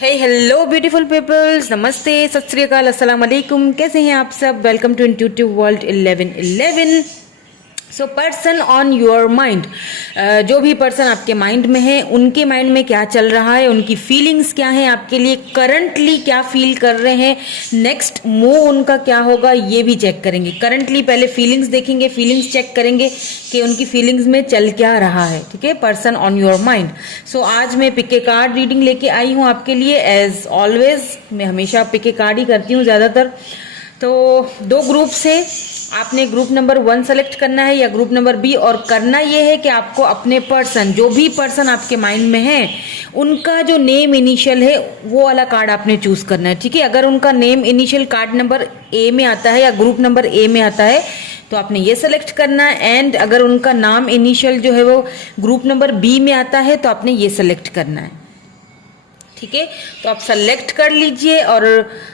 हे hello beautiful peoples, नमस्ते, सत श्री अकाल, अस्सलाम वालेकुम। कैसे हैं आप सब? Welcome to intuitive world 1111। So person on your mind, जो भी पर्सन आपके माइंड में है, उनके माइंड में क्या चल रहा है, उनकी फीलिंग्स क्या है आपके लिए, करंटली क्या फील कर रहे हैं, नेक्स्ट मूव उनका क्या होगा, ये भी चेक करेंगे। करंटली पहले फीलिंग्स देखेंगे, फीलिंग्स चेक करेंगे कि उनकी फीलिंग्स में चल क्या रहा है। ठीक है, पर्सन ऑन योर माइंड। सो आज मैं पिक ए कार्ड रीडिंग लेके आई हूँ आपके लिए। एज ऑलवेज मैं हमेशा पिक ए कार्ड ही करती हूँ ज़्यादातर। तो दो ग्रुप से आपने ग्रुप नंबर 1 सेलेक्ट करना है या ग्रुप नंबर बी, और करना ये है कि आपको अपने पर्सन, जो भी पर्सन आपके माइंड में है, उनका जो नेम इनिशियल है वो वाला कार्ड आपने चूज करना है। ठीक है, अगर उनका name initial card number A में आता है या ग्रुप नंबर ए में आता है तो आपने ये सेलेक्ट करना है। एंड अगर उनका नाम इनिशियल जो है वो ग्रुप नंबर बी में आता है तो आपने ये सेलेक्ट करना है। ठीक है, तो आप सेलेक्ट कर लीजिए और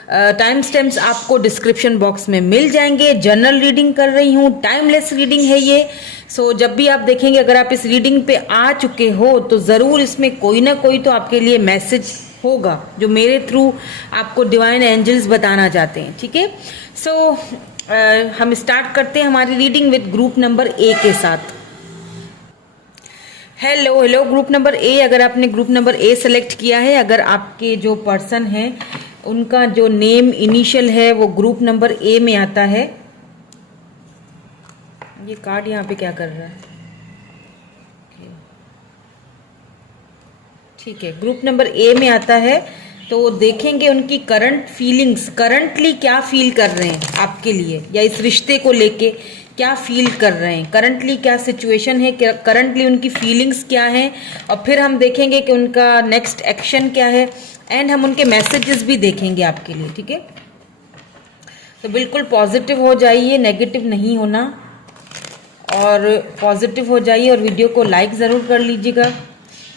टाइम स्टैम्प्स आपको डिस्क्रिप्शन बॉक्स में मिल जाएंगे। जनरल रीडिंग कर रही हूँ, टाइमलेस रीडिंग है ये। सो जब भी आप देखेंगे, अगर आप इस रीडिंग पे आ चुके हो तो ज़रूर इसमें कोई ना कोई तो आपके लिए मैसेज होगा जो मेरे थ्रू आपको डिवाइन एंजल्स बताना चाहते हैं। ठीक है, सो हम स्टार्ट करते हैं हमारी reading with group number A के साथ। हेलो ग्रुप नंबर ए, अगर आपने ग्रुप नंबर ए सेलेक्ट किया है, अगर आपके जो पर्सन है उनका जो नेम इनिशियल है वो ग्रुप नंबर ए में आता है। ये कार्ड यहाँ पे क्या कर रहा है? ठीक है, ग्रुप नंबर ए में आता है तो देखेंगे उनकी करंट फीलिंग्स, करंटली क्या फील कर रहे हैं आपके लिए या इस रिश्ते को लेके क्या फील कर रहे हैं, करंटली क्या सिचुएशन है, करंटली उनकी फीलिंग्स क्या हैं, और फिर हम देखेंगे कि उनका नेक्स्ट एक्शन क्या है। एंड हम उनके मैसेजेस भी देखेंगे आपके लिए। ठीक है, तो बिल्कुल पॉजिटिव हो जाइए, नेगेटिव नहीं होना, और पॉजिटिव हो जाइए और वीडियो को लाइक ज़रूर कर लीजिएगा,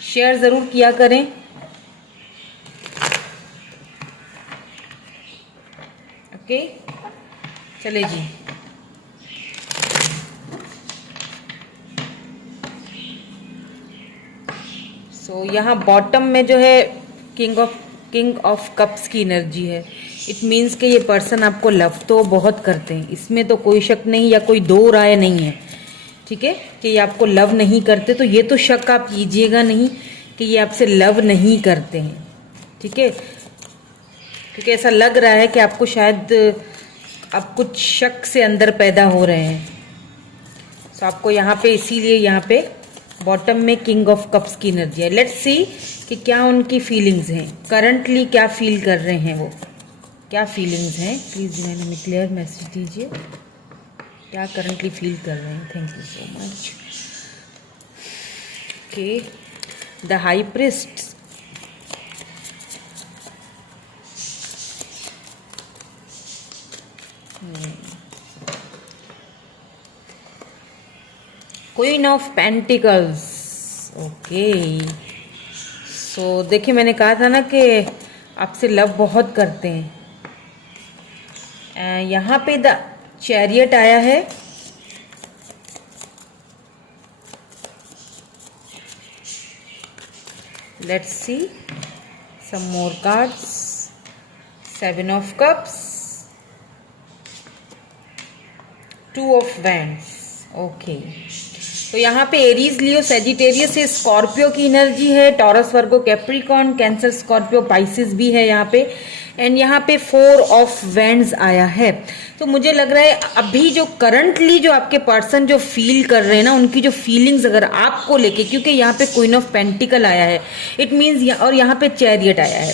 शेयर ज़रूर किया करें। ओके, चले जी। तो यहाँ बॉटम में जो है किंग ऑफ कप्स की एनर्जी है। इट मीन्स कि ये पर्सन आपको लव तो बहुत करते हैं, इसमें तो कोई शक नहीं या कोई दो राय नहीं है। ठीक है, कि ये आपको लव नहीं करते, तो ये तो शक आप कीजिएगा नहीं कि ये आपसे लव नहीं करते हैं। ठीक है, क्योंकि ऐसा लग रहा है कि आपको शायद आप कुछ शक से अंदर पैदा हो रहे हैं। तो आपको यहाँ पे, इसीलिए यहाँ पे बॉटम में किंग ऑफ कप्स की एनर्जी है। लेट्स सी कि क्या उनकी फीलिंग्स हैं, करंटली क्या फील कर रहे हैं, वो क्या फीलिंग्स हैं। प्लीज़ डिवाइन हमें क्लियर मैसेज दीजिए, क्या करंटली फील कर रहे हैं। Thank you so much. Okay, the high priestess, queen of pentacles. Okay, so देखिए, मैंने कहा था ना कि आपसे लव बहुत करते हैं। यहाँ पे द चैरियट आया है। Let's see some more cards. 7 of cups, 2 of wands. Okay, तो यहाँ पे एरीज, लियो, सेजिटेरियस है, स्कॉर्पियो की एनर्जी है, Taurus, Virgo, Capricorn, Cancer, Scorpio, Pisces भी है यहाँ पे। एंड यहाँ पे 4 ऑफ वैंड्स आया है। तो मुझे लग रहा है अभी जो करंटली जो आपके पर्सन जो फील कर रहे हैं ना, उनकी जो फीलिंग्स अगर आपको लेके, क्योंकि यहाँ पे क्वीन ऑफ पेंटिकल आया है, इट मीन्स, और यहाँ पे चैरियट आया है।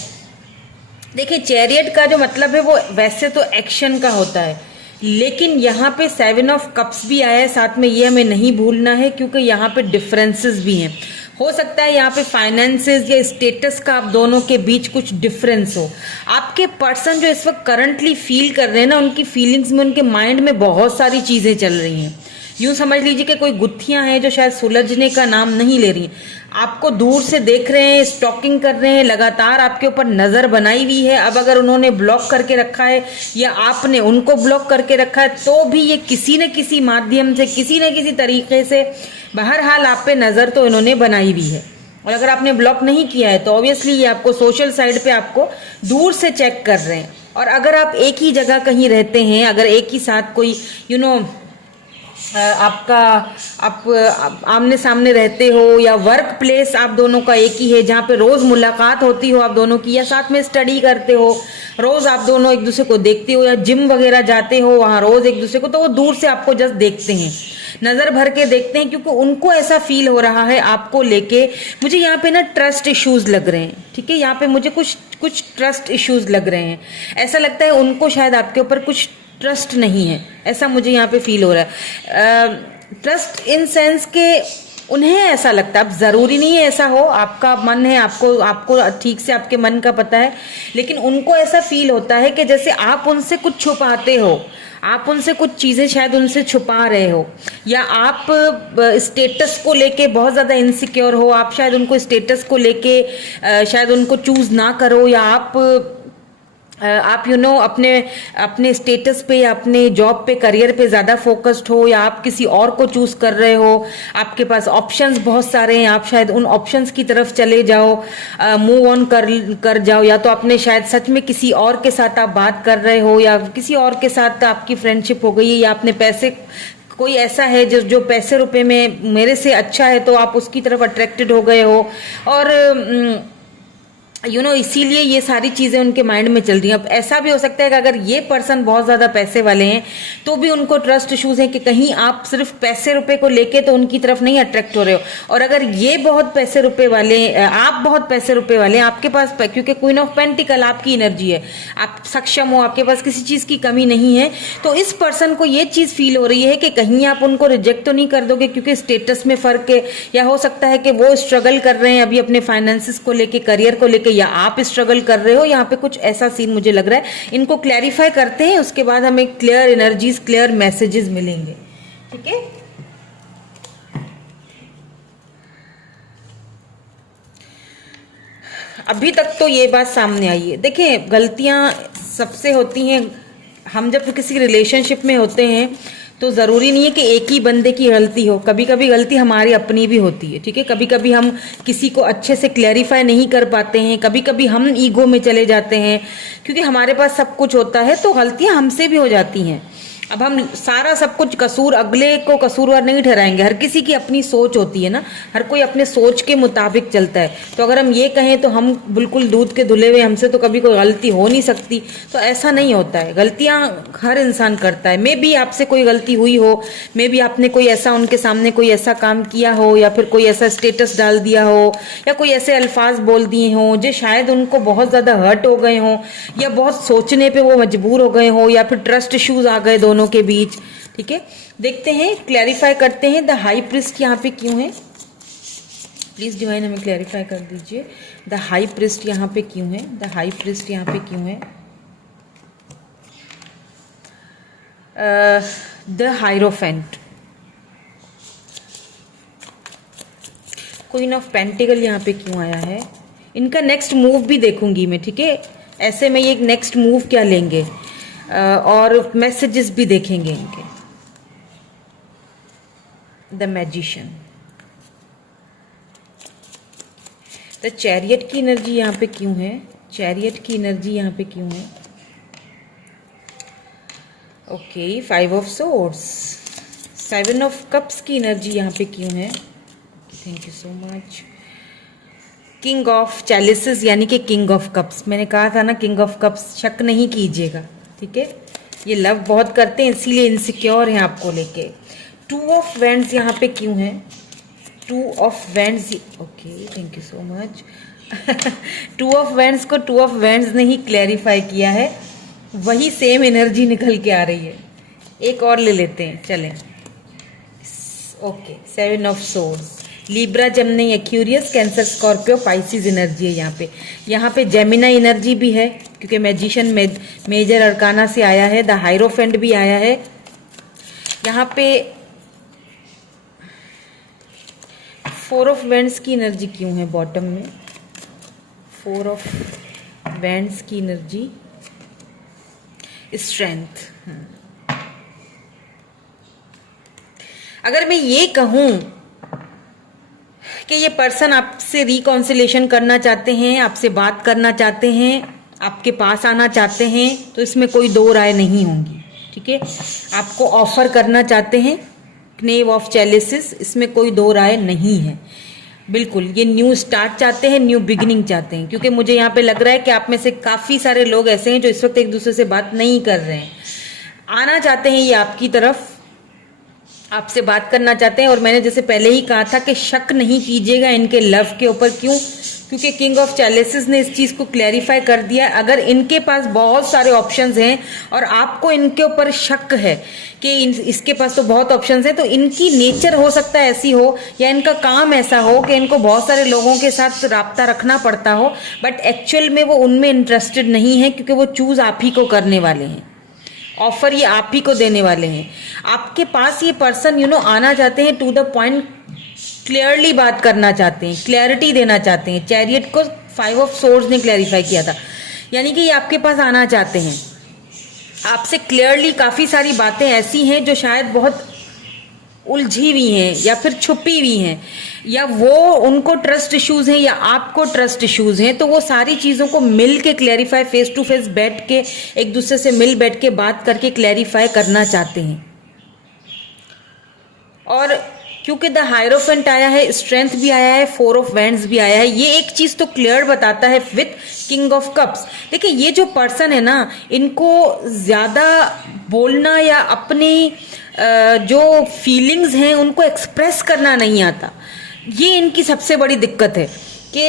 देखिए, चैरियट का जो मतलब है वो वैसे तो एक्शन का होता है, लेकिन यहाँ पे 7 ऑफ कप्स भी आया है साथ में, ये हमें नहीं भूलना है, क्योंकि यहाँ पे डिफरेंसेस भी हैं। हो सकता है यहाँ पे फाइनेंसेस या स्टेटस का आप दोनों के बीच कुछ डिफरेंस हो। आपके पर्सन जो इस वक्त करंटली फील कर रहे हैं ना, उनकी फीलिंग्स में, उनके माइंड में बहुत सारी चीज़ें चल रही हैं। यूँ समझ लीजिए कि कोई गुत्थियां हैं जो शायद सुलझने का नाम नहीं ले रही हैं। आपको दूर से देख रहे हैं, स्टॉकिंग कर रहे हैं, लगातार आपके ऊपर नज़र बनाई हुई है। अब अगर उन्होंने ब्लॉक करके रखा है या आपने उनको ब्लॉक करके रखा है, तो भी ये किसी न किसी माध्यम से, किसी न किसी तरीके से, बहरहाल आप पे नज़र तो इन्होंने बनाई हुई है। और अगर आपने ब्लॉक नहीं किया है तो ऑब्वियसली ये आपको सोशल साइड पे आपको दूर से चेक कर रहे हैं। और अगर आप एक ही जगह कहीं रहते हैं, अगर एक ही साथ कोई आपका आप आमने सामने रहते हो, या वर्क प्लेस आप दोनों का एक ही है जहाँ पे रोज मुलाकात होती हो आप दोनों की, या साथ में स्टडी करते हो, रोज आप दोनों एक दूसरे को देखते हो, या जिम वगैरह जाते हो वहाँ रोज एक दूसरे को, तो वो दूर से आपको जस्ट देखते हैं, नजर भर के देखते हैं, क्योंकि उनको ऐसा फील हो रहा है आपको लेके। मुझे यहाँ पे ना ट्रस्ट इश्यूज लग रहे हैं, ठीक है, यहाँ पे मुझे कुछ ट्रस्ट इश्यूज लग रहे हैं। ऐसा लगता है उनको शायद आपके ऊपर कुछ ट्रस्ट नहीं है, ऐसा मुझे यहाँ पे फील हो रहा है। ट्रस्ट इन सेंस के उन्हें ऐसा लगता है, अब जरूरी नहीं है ऐसा हो, आपका मन है, आपको ठीक से आपके मन का पता है, लेकिन उनको ऐसा फील होता है कि जैसे आप उनसे कुछ छुपाते हो, आप उनसे कुछ चीजें शायद उनसे छुपा रहे हो, या आप स्टेटस को लेके बहुत ज्यादा इनसिक्योर हो, आप शायद उनको स्टेटस को लेके शायद उनको चूज ना करो, या आप अपने स्टेटस पे या अपने जॉब पे करियर पे ज़्यादा फोकस्ड हो, या आप किसी और को चूज कर रहे हो, आपके पास ऑप्शंस बहुत सारे हैं, आप शायद उन ऑप्शंस की तरफ चले जाओ, मूव ऑन कर जाओ, या तो आपने शायद सच में किसी और के साथ आप बात कर रहे हो, या किसी और के साथ आपकी फ्रेंडशिप हो गई है, या आपने पैसे, कोई ऐसा है जो पैसे रुपए में मेरे से अच्छा है तो आप उसकी तरफ अट्रैक्टेड हो गए हो, और इसीलिए ये सारी चीजें उनके माइंड में चल रही हैं। अब ऐसा भी हो सकता है कि अगर ये पर्सन बहुत ज्यादा पैसे वाले हैं तो भी उनको ट्रस्ट इश्यूज हैं कि कहीं आप सिर्फ पैसे रुपए को लेके तो उनकी तरफ नहीं अट्रैक्ट हो रहे हो, और अगर ये बहुत पैसे रुपए वाले, आप बहुत पैसे रुपए वाले हैं, आपके पास, क्योंकि क्वीन ऑफ पेंटिकल आपकी एनर्जी है, आप सक्षम हो, आपके पास किसी चीज की कमी नहीं है, तो इस पर्सन को ये चीज फील हो रही है कि कहीं आप उनको रिजेक्ट तो नहीं कर दोगे, क्योंकि स्टेटस में फर्क है, या हो सकता है कि वो स्ट्रगल कर रहे हैं अभी अपने फाइनेंसिस को लेके, करियर को लेके, या आप स्ट्रगल कर रहे हो। यहाँ पे कुछ ऐसा सीन मुझे लग रहा है। इनको क्लैरिफाई करते हैं, उसके बाद हमें क्लियर एनर्जीज, क्लियर मैसेजेस मिलेंगे, ठीक है। अभी तक तो ये बात सामने आई है। देखिए, गलतियां सबसे होती हैं, हम जब किसी रिलेशनशिप में होते हैं तो ज़रूरी नहीं है कि एक ही बंदे की गलती हो, कभी कभी गलती हमारी अपनी भी होती है, ठीक है। कभी कभी हम किसी को अच्छे से क्लैरिफाई नहीं कर पाते हैं, कभी कभी हम ईगो में चले जाते हैं, क्योंकि हमारे पास सब कुछ होता है तो गलतियां हमसे भी हो जाती हैं। अब हम सारा सब कुछ कसूर, अगले को कसूरवार नहीं ठहराएंगे, हर किसी की अपनी सोच होती है ना, हर कोई अपने सोच के मुताबिक चलता है। तो अगर हम ये कहें तो हम बिल्कुल दूध के धुले हुए, हमसे तो कभी कोई गलती हो नहीं सकती, तो ऐसा नहीं होता है। गलतियां हर इंसान करता है। मे बी आपसे कोई गलती हुई हो, मे बी आपने कोई ऐसा, उनके सामने कोई ऐसा काम किया हो, या फिर कोई ऐसा स्टेटस डाल दिया हो, या कोई ऐसे अल्फाज बोल दिए हों जो शायद उनको बहुत ज्यादा हर्ट हो गए हों, या बहुत सोचने पे वो मजबूर हो गए हों, या फिर ट्रस्ट इश्यूज आ गए दोनों के बीच, ठीक है। देखते हैं, क्लैरिफाई करते हैं। द हाई प्रिस्ट यहाँ पे क्यों है? प्लीज डिवाइन हमें क्लैरिफाई कर दीजिए। द हाई प्रिस्ट यहाँ पे क्यों है? द हाई प्रिस्ट यहाँ पे क्यों है? The hierophant, queen of pentacle यहाँ पे क्यों आया है? इनका नेक्स्ट मूव भी देखूंगी मैं, ठीक है। ऐसे में ये नेक्स्ट मूव क्या लेंगे, और मैसेजेस भी देखेंगे इनके। द मैजिशियन, द चैरियट की एनर्जी यहाँ पे क्यों है? चैरियट की एनर्जी यहाँ पे क्यों है? Okay, 5 of swords, 7 of cups की एनर्जी यहाँ पे क्यों है? Thank you so much. King of chalices यानी कि किंग ऑफ कप्स, मैंने कहा था ना किंग ऑफ कप्स, शक नहीं कीजिएगा, ठीक है। ये लव बहुत करते हैं, इसीलिए इनसिक्योर हैं आपको लेके। 2 ऑफ वेंड्स यहाँ पे क्यों है? 2 of vends, okay, thank you so much. 2 of vends को 2 ऑफ वेंड्स ने ही क्लैरिफाई किया है, वही सेम एनर्जी निकल के आ रही है। एक और ले लेते हैं, चलें। Okay, 7 of swords, Libra, Gemini, Aquarius, cancer, Scorpio, Pisces energy है यहाँ पे। यहाँ पे जेमिनी एनर्जी भी है, क्योंकि मैजिशियन मेजर अरकाना से आया है। द हायरोफेंट भी आया है यहाँ पे। 4 ऑफ वेंड्स की एनर्जी क्यों है बॉटम में? 4 ऑफ वेंड्स की एनर्जी, स्ट्रेंथ। अगर मैं ये कहूं कि ये पर्सन आपसे रिकॉन्सिलेशन करना चाहते हैं, आपसे बात करना चाहते हैं, आपके पास आना चाहते हैं, तो इसमें कोई दो राय नहीं होंगी। ठीक है, आपको ऑफर करना चाहते हैं, नेव ऑफ चैलिसेस, इसमें कोई दो राय नहीं है। बिल्कुल ये न्यू स्टार्ट चाहते हैं, न्यू बिगिनिंग चाहते हैं, क्योंकि मुझे यहाँ पे लग रहा है कि आप में से काफ़ी सारे लोग ऐसे हैं जो इस वक्त एक दूसरे से बात नहीं कर रहे हैं, आना चाहते हैं ये आपकी तरफ, आपसे बात करना चाहते हैं। और मैंने जैसे पहले ही कहा था कि शक नहीं कीजिएगा इनके लव के ऊपर। क्यों? क्योंकि किंग ऑफ चैलिसेस ने इस चीज़ को क्लैरिफाई कर दिया। अगर इनके पास बहुत सारे ऑप्शंस हैं और आपको इनके ऊपर शक है कि इसके पास तो बहुत ऑप्शंस हैं, तो इनकी नेचर हो सकता है ऐसी हो या इनका काम ऐसा हो कि इनको बहुत सारे लोगों के साथ राब्ता रखना पड़ता हो, बट एक्चुअल में वो उनमें इंटरेस्टेड नहीं है, क्योंकि वो चूज आप ही को करने वाले हैं, ऑफर ये आप ही को देने वाले हैं। आपके पास ये पर्सन आना चाहते हैं, टू द पॉइंट, क्लियरली बात करना चाहते हैं, क्लैरिटी देना चाहते हैं। चैरियट को 5 ऑफ सोर्ड्स ने क्लैरिफाई किया था, यानी कि ये आपके पास आना चाहते हैं, आपसे क्लियरली काफ़ी सारी बातें ऐसी हैं जो शायद बहुत उलझी हुई हैं या फिर छुपी हुई हैं, या वो उनको ट्रस्ट इश्यूज हैं या आपको ट्रस्ट इश्यूज हैं, तो वो सारी चीज़ों को मिल के क्लैरिफाई, फेस टू फेस बैठ के एक दूसरे से मिल बैठ के बात करके क्लैरिफाई करना चाहते हैं। और क्योंकि द हायरोफेंट आया है, स्ट्रेंथ भी आया है, 4 ऑफ वैंड्स भी आया है, ये एक चीज तो क्लियर बताता है विथ किंग ऑफ कप्स। देखिए ये जो पर्सन है ना, इनको ज्यादा बोलना या अपनी जो फीलिंग्स हैं उनको एक्सप्रेस करना नहीं आता। ये इनकी सबसे बड़ी दिक्कत है कि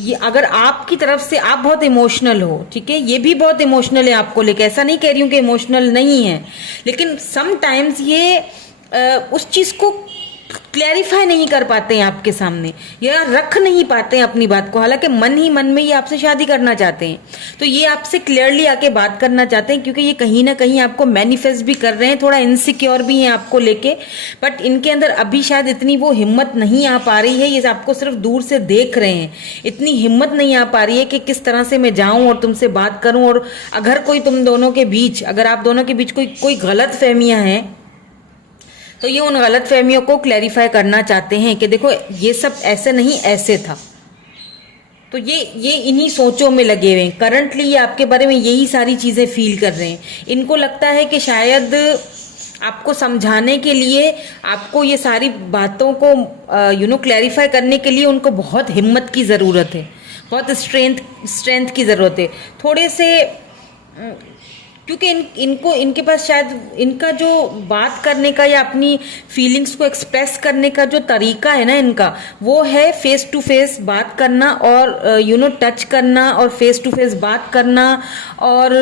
ये अगर आपकी तरफ से आप बहुत इमोशनल हो, ठीक है, ये भी बहुत इमोशनल है आपको लेके, ऐसा नहीं कह रही हूँ कि इमोशनल नहीं है, लेकिन समटाइम्स ये उस चीज को क्लैरिफाई नहीं कर पाते हैं आपके सामने, या रख नहीं पाते हैं अपनी बात को, हालांकि मन ही मन में ये आपसे शादी करना चाहते हैं। तो ये आपसे क्लियरली आके बात करना चाहते हैं, क्योंकि ये कहीं ना कहीं आपको मैनिफेस्ट भी कर रहे हैं, थोड़ा इनसिक्योर भी हैं आपको लेके, बट इनके अंदर अभी शायद इतनी वो हिम्मत नहीं आ पा रही है, ये आपको सिर्फ दूर से देख रहे हैं, इतनी हिम्मत नहीं आ पा रही है कि किस तरह से मैं जाऊं और तुमसे बात करूं। और अगर कोई तुम दोनों के बीच, अगर आप दोनों के बीच कोई गलत फहमियां हैं, तो ये उन गलत फहमियों को क्लैरिफाई करना चाहते हैं कि देखो ये सब ऐसे नहीं, ऐसे था। तो ये इन्हीं सोचों में लगे हुए हैं करंटली, ये आपके बारे में यही सारी चीजें फील कर रहे हैं। इनको लगता है कि शायद आपको समझाने के लिए, आपको ये सारी बातों को क्लैरिफाई करने के लिए उनको बहुत हिम्मत की ज़रूरत है, बहुत स्ट्रेंथ की ज़रूरत है, थोड़े से, क्योंकि इनके पास शायद इनका जो बात करने का या अपनी फीलिंग्स को एक्सप्रेस करने का जो तरीका है ना इनका, वो है फेस टू फेस बात करना और टच करना और फेस टू फेस बात करना, और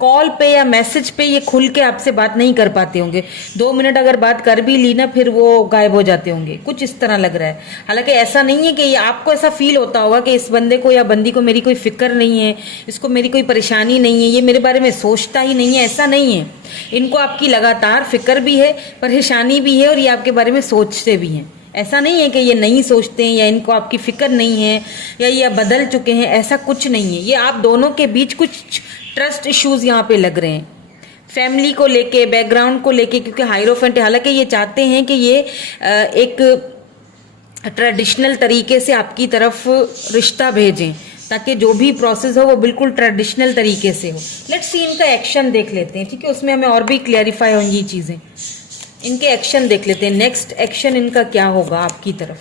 कॉल पे या मैसेज पे ये खुल के आपसे बात नहीं कर पाते होंगे। 2 मिनट अगर बात कर भी ली ना, फिर वो गायब हो जाते होंगे, कुछ इस तरह लग रहा है। हालांकि ऐसा नहीं है कि ये आपको ऐसा फील होता होगा कि इस बंदे को या बंदी को मेरी कोई फिक्र नहीं है, इसको मेरी कोई परेशानी नहीं है, ये मेरे बारे में सोचता ही नहीं है, ऐसा नहीं है। इनको आपकी लगातार फिक्र भी है, परेशानी भी है, और ये आपके बारे में सोचते भी हैं। ऐसा नहीं है कि ये नहीं सोचते हैं या इनको आपकी फिक्र नहीं है या ये बदल चुके हैं, ऐसा कुछ नहीं है। ये आप दोनों के बीच कुछ ट्रस्ट इश्यूज यहाँ पे लग रहे हैं, फैमिली को लेके, बैकग्राउंड को लेके, क्योंकि हायरोफेंट है। हालांकि ये चाहते हैं कि ये एक ट्रेडिशनल तरीके से आपकी तरफ रिश्ता भेजें, ताकि जो भी प्रोसेस हो वो बिल्कुल ट्रेडिशनल तरीके से हो। लेट्स सी इनका एक्शन देख लेते हैं, ठीक है, उसमें हमें और भी क्लैरिफाई होंगी चीज़ें। इनके एक्शन देख लेते हैं, नेक्स्ट एक्शन इनका क्या होगा आपकी तरफ,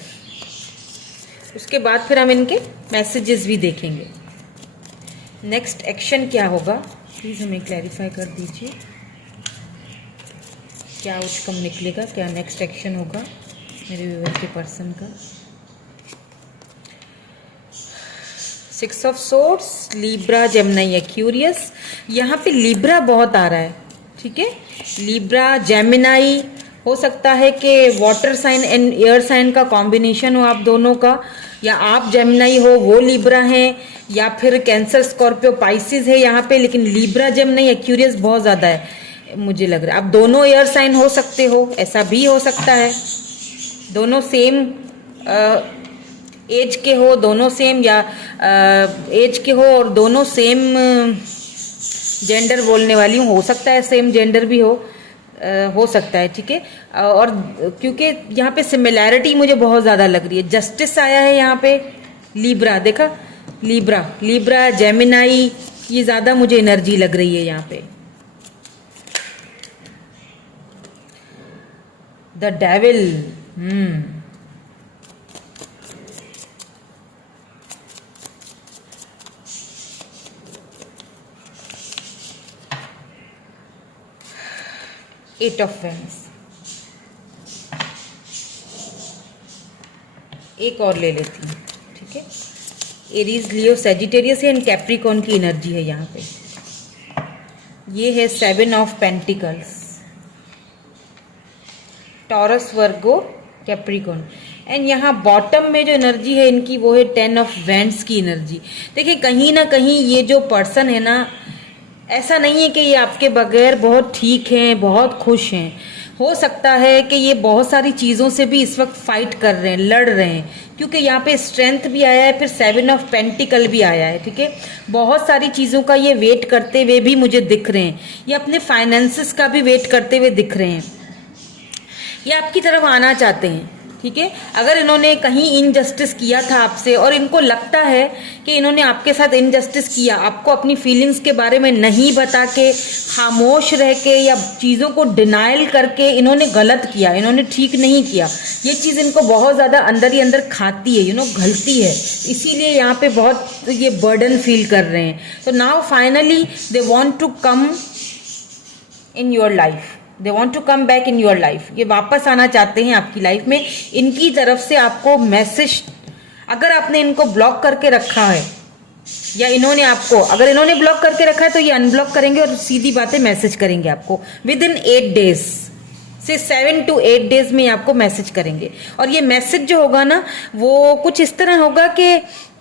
उसके बाद फिर हम इनके मैसेजेस भी देखेंगे। नेक्स्ट एक्शन क्या होगा, प्लीज़ हमें क्लैरिफाई कर दीजिए, क्या आउटकम निकलेगा, क्या नेक्स्ट एक्शन होगा मेरे व्यूअर के पर्सन का। 6 of swords, Libra, Gemini, Aquarius. यहाँ पे लिब्रा बहुत आ रहा है, ठीक है, लिब्रा, जेमिनी, हो सकता है कि water sign and air sign का कॉम्बिनेशन हो आप दोनों का, या आप जेमिनी हो वो लिब्रा हैं, या फिर कैंसर, स्कॉर्पियो, पाइसिस है यहाँ पे, लेकिन लिब्रा, जेमिनी, एक्वेरियस बहुत ज़्यादा है मुझे लग रहा है। आप दोनों एयर साइन हो सकते हो, ऐसा भी हो सकता है, दोनों सेम एज के हो, दोनों सेम या एज के हो और दोनों सेम जेंडर बोलने वाली हो सकता है सेम जेंडर भी हो, हो सकता है, ठीक है। और क्योंकि यहाँ पे सिमिलैरिटी मुझे बहुत ज़्यादा लग रही है। जस्टिस आया है यहाँ पे, लिब्रा, देखा, लिब्रा, लिब्रा, जेमिनाई, ये ज़्यादा मुझे एनर्जी लग रही है यहाँ पे। The devil, 8 of wands. एक और ले लेती हूँ, ठीक है। Aries, Leo, Sagittarius and Capricorn की एनर्जी है यहाँ पे। ये है 7 of pentacles, Taurus, Virgo, Capricorn. And यहाँ बॉटम में जो एनर्जी है इनकी वो है 10 ऑफ वेंट्स की एनर्जी। देखिए कहीं ना कहीं ये जो पर्सन है ना, ऐसा नहीं है कि ये आपके बगैर बहुत ठीक हैं, बहुत खुश हैं। हो सकता है कि ये बहुत सारी चीज़ों से भी इस वक्त फाइट कर रहे हैं, लड़ रहे हैं, क्योंकि यहाँ पे स्ट्रेंथ भी आया है, फिर 7 ऑफ पेंटिकल भी आया है, ठीक है। बहुत सारी चीज़ों का ये वेट करते हुए भी मुझे दिख रहे हैं। ये अपने फाइनेंसिस का भी वेट करते हुए दिख रहे हैं। ये आपकी तरफ आना चाहते हैं, ठीक है। अगर इन्होंने कहीं इनजस्टिस किया था आपसे और इनको लगता है कि इन्होंने आपके साथ इनजस्टिस किया, आपको अपनी फीलिंग्स के बारे में नहीं बता के, खामोश रह के या चीज़ों को डिनाइल करके इन्होंने गलत किया, इन्होंने ठीक नहीं किया, ये चीज़ इनको बहुत ज़्यादा अंदर ही अंदर खाती है, घलती है। इसीलिए यहाँ पे बहुत ये बर्डन फील कर रहे हैं। तो now finally they want to come in your life, they want to come back in your life. ये वापस आना चाहते हैं आपकी लाइफ में। इनकी तरफ से आपको मैसेज, अगर आपने इनको ब्लॉक करके रखा है या इन्होंने आपको, अगर इन्होंने ब्लॉक करके रखा है तो ये अनब्लॉक करेंगे और सीधी बातें मैसेज करेंगे आपको विद इन 8 डेज से 7 to 8 डेज में आपको मैसेज करेंगे। और ये मैसेज जो होगा ना वो कुछ इस तरह होगा कि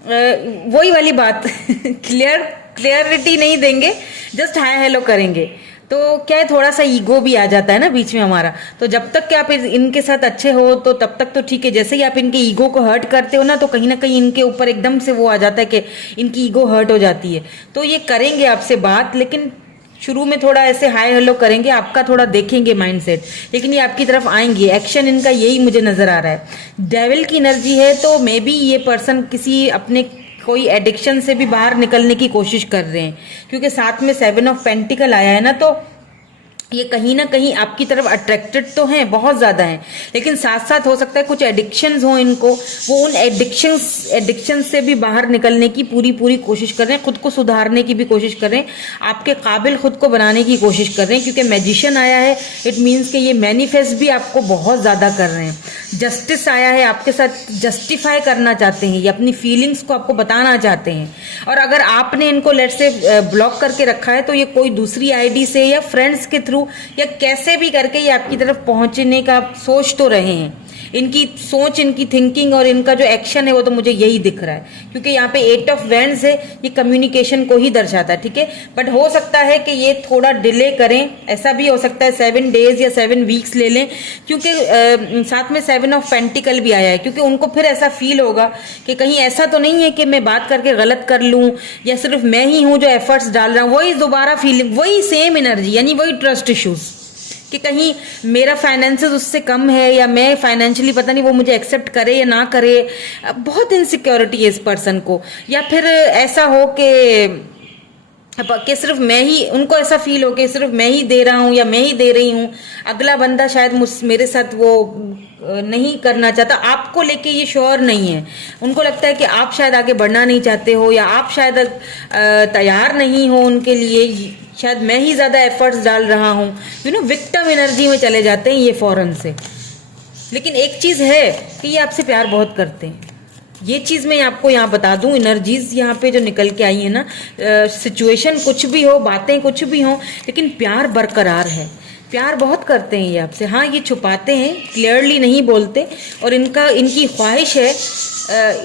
वही वाली बात क्लियरिटी नहीं देंगे, जस्ट हाय हेलो करेंगे। तो क्या है, थोड़ा सा ईगो भी आ जाता है ना बीच में हमारा। तो जब तक कि आप इनके साथ अच्छे हो तो तब तक तो ठीक है। जैसे ही आप इनके ईगो को हर्ट करते हो ना तो कहीं ना कहीं इनके ऊपर एकदम से वो आ जाता है कि इनकी ईगो हर्ट हो जाती है। तो ये करेंगे आपसे बात, लेकिन शुरू में थोड़ा ऐसे हाय हेलो करेंगे, आपका थोड़ा देखेंगे माइंडसेट, लेकिन ये आपकी तरफ आएंगे। एक्शन इनका यही मुझे नजर आ रहा है। डेविल की एनर्जी है, तो मे बी ये पर्सन किसी अपने कोई एडिक्शन से भी बाहर निकलने की कोशिश कर रहे हैं, क्योंकि साथ में 7 ऑफ पेंटिकल आया है ना, तो ये कहीं ना कहीं आपकी तरफ अट्रैक्टेड तो हैं, बहुत ज़्यादा हैं, लेकिन साथ साथ हो सकता है कुछ एडिक्शंस हो इनको, वो उन एडिक्शन से भी बाहर निकलने की पूरी कोशिश कर रहे हैं, खुद को सुधारने की भी कोशिश कर रहे हैं, आपके काबिल खुद को बनाने की कोशिश कर रहे हैं। क्योंकि मैजिशियन आया है, इट मीन्स कि ये मैनिफेस्ट भी आपको बहुत ज़्यादा कर रहे हैं। जस्टिस आया है, आपके साथ जस्टिफाई करना चाहते हैं, ये अपनी फीलिंग्स को आपको बताना चाहते हैं। और अगर आपने इनको लेट से ब्लॉक करके रखा है तो ये कोई दूसरी आईडी से या फ्रेंड्स के थ्रू या कैसे भी करके ये आपकी तरफ पहुंचने का सोच तो रहे हैं। इनकी सोच, इनकी थिंकिंग और इनका जो एक्शन है वो तो मुझे यही दिख रहा है, क्योंकि यहाँ पे 8 ऑफ वैंड्स है, ये कम्युनिकेशन को ही दर्शाता है, ठीक है। बट हो सकता है कि ये थोड़ा डिले करें, ऐसा भी हो सकता है 7 डेज या 7 वीक्स ले लें, क्योंकि साथ में 7 ऑफ पेंटिकल भी आया है। क्योंकि उनको फिर ऐसा फील होगा कि कहीं ऐसा तो नहीं है कि मैं बात करके गलत कर लूँ या सिर्फ मैं ही हूँ जो एफर्ट्स डाल रहा हूँ। वही दोबारा फीलिंग, वही सेम एनर्जी, यानी वही ट्रस्ट इश्यूज कि कहीं मेरा फाइनेंसेस उससे कम है या मैं फाइनेंशियली पता नहीं वो मुझे एक्सेप्ट करे या ना करे। बहुत इनसिक्योरिटी है इस पर्सन को। या फिर ऐसा हो कि सिर्फ मैं ही, उनको ऐसा फील हो कि सिर्फ मैं ही दे रहा हूँ या मैं ही दे रही हूँ, अगला बंदा शायद मेरे साथ वो नहीं करना चाहता, आपको लेके ये श्योर नहीं है। उनको लगता है कि आप शायद आगे बढ़ना नहीं चाहते हो या आप शायद तैयार नहीं हो उनके लिए, शायद मैं ही ज्यादा एफर्ट्स डाल रहा हूँ। विक्टिम एनर्जी में चले जाते हैं ये फौरन से। लेकिन एक चीज है कि ये आपसे प्यार बहुत करते हैं, ये चीज मैं आपको यहाँ बता दूं। एनर्जीज यहाँ पे जो निकल के आई है ना, सिचुएशन कुछ भी हो, बातें कुछ भी हो, लेकिन प्यार बरकरार है। प्यार बहुत करते हैं ये आपसे। हाँ, ये छुपाते हैं, क्लियरली नहीं बोलते, और इनकी ख्वाहिश है,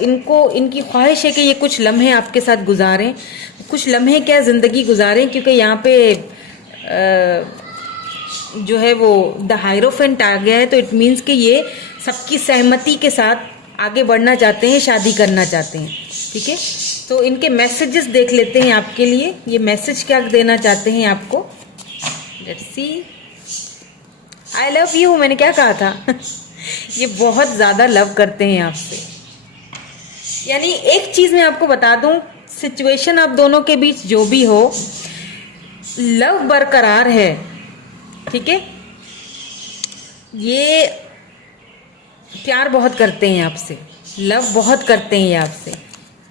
इनकी ख्वाहिश है कि ये कुछ लम्हे आपके साथ गुजारें, कुछ लम्हे क्या जिंदगी गुजारें। क्योंकि यहाँ पे जो है वो द हायरोफेंट आ गया है, तो इट मीन्स कि ये सबकी सहमति के साथ आगे बढ़ना चाहते हैं, शादी करना चाहते हैं, ठीक है। तो इनके मैसेजेस देख लेते हैं आपके लिए, ये मैसेज क्या देना चाहते हैं आपको। Let's see. I love you, मैंने क्या कहा था? ये बहुत ज़्यादा लव करते हैं आपसे। यानी एक चीज़ मैं आपको बता दूं, सिचुएशन आप दोनों के बीच जो भी हो, लव बरकरार है, ठीक है। ये प्यार बहुत करते हैं आपसे, लव बहुत करते हैं आपसे,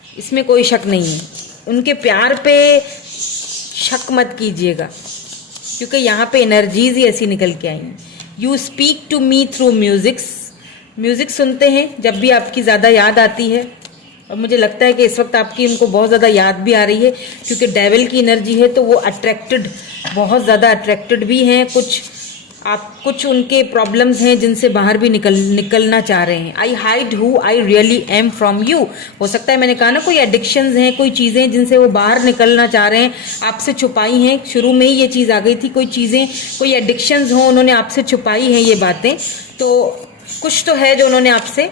इसमें कोई शक नहीं है। उनके प्यार पे शक मत कीजिएगा, क्योंकि यहाँ पे एनर्जीज ही ऐसी निकल के आई हैं। You speak to me through music सुनते हैं जब भी आपकी ज़्यादा याद आती है, और मुझे लगता है कि इस वक्त आपकी उनको बहुत ज़्यादा याद भी आ रही है, क्योंकि डेविल की एनर्जी है, तो वो अट्रैक्टेड, बहुत ज़्यादा अट्रैक्टेड भी हैं। कुछ उनके प्रॉब्लम्स हैं जिनसे बाहर भी निकलना चाह रहे हैं। आई hide who I really am from you. हो सकता है, मैंने कहा ना, कोई एडिक्शंस हैं, कोई चीज़ें जिनसे वो बाहर निकलना चाह रहे हैं, आपसे छुपाई हैं। शुरू में ही ये चीज़ आ गई थी, कोई चीज़ें, कोई एडिक्शंस हों, उन्होंने आपसे छुपाई हैं ये बातें। तो कुछ तो है जो उन्होंने आपसे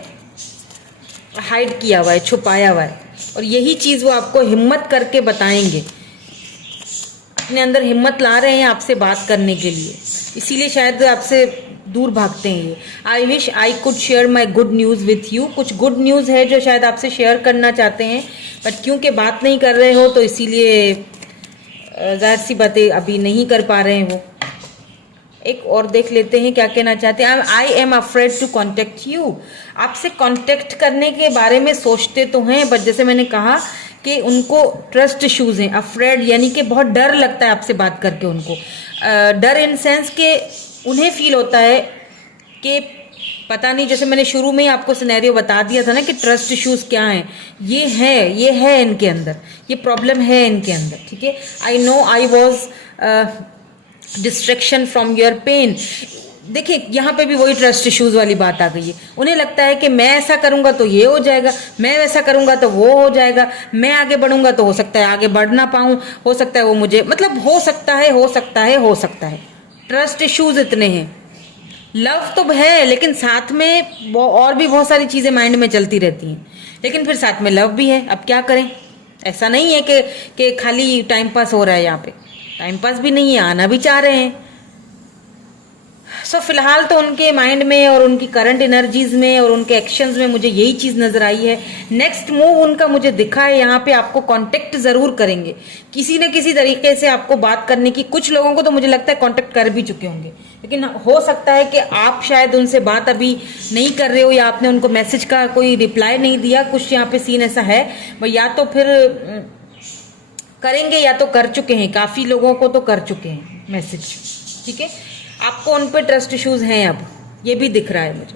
हाइड किया हुआ है, छुपाया हुआ है, और यही चीज़ वो आपको हिम्मत करके बताएंगे। अपने अंदर हिम्मत ला रहे हैं आपसे बात करने के लिए, इसीलिए शायद आपसे दूर भागते हैं ये। आई wish I could share my good news with you. कुछ गुड न्यूज़ है जो शायद आपसे शेयर करना चाहते हैं, बट क्योंकि बात नहीं कर रहे हो तो इसीलिए जाहिर सी बातें अभी नहीं कर पा रहे हैं वो। एक और देख लेते हैं क्या कहना चाहते हैं। I am afraid to contact you. आपसे कॉन्टेक्ट करने के बारे में सोचते तो हैं, बट जैसे मैंने कहा कि उनको ट्रस्ट इश्यूज हैं। अफ्रेड यानी कि बहुत डर लगता है आपसे बात करके उनको। डर इन सेंस के उन्हें फील होता है कि पता नहीं, जैसे मैंने शुरू में ही आपको सिनेरियो बता दिया था ना कि ट्रस्ट इश्यूज क्या हैं। ये है इनके अंदर, ये प्रॉब्लम है इनके अंदर, ठीक है। I know I was distraction from your pain. देखिए, यहाँ पे भी वही ट्रस्ट इश्यूज वाली बात आ गई है। उन्हें लगता है कि मैं ऐसा करूंगा तो ये हो जाएगा, मैं वैसा करूंगा तो वो हो जाएगा, मैं आगे बढ़ूंगा तो हो सकता है आगे बढ़ ना पाऊं, हो सकता है वो मुझे, मतलब हो सकता है। ट्रस्ट इश्यूज इतने हैं। लव तो है, लेकिन साथ में और भी बहुत सारी चीजें माइंड में चलती रहती हैं, लेकिन फिर साथ में लव भी है। अब क्या करें? ऐसा नहीं है कि खाली टाइम पास हो रहा है, यहाँ पे टाइम पास भी नहीं है, आना भी चाह रहे हैं। सो फिलहाल तो उनके माइंड में और उनकी करंट एनर्जीज में और उनके एक्शंस में मुझे यही चीज नजर आई है। नेक्स्ट मूव उनका मुझे दिखा है, यहाँ पे आपको कांटेक्ट जरूर करेंगे, किसी न किसी तरीके से आपको बात करने की। कुछ लोगों को तो मुझे लगता है कांटेक्ट कर भी चुके होंगे, लेकिन हो सकता है कि आप शायद उनसे बात अभी नहीं कर रहे हो, या आपने उनको मैसेज का कोई रिप्लाई नहीं दिया। कुछ यहाँ पे सीन ऐसा है, या तो फिर करेंगे या तो कर चुके हैं। काफी लोगों को तो कर चुके हैं मैसेज, ठीक है। आपको उन पे ट्रस्ट इश्यूज हैं, अब ये भी दिख रहा है मुझे।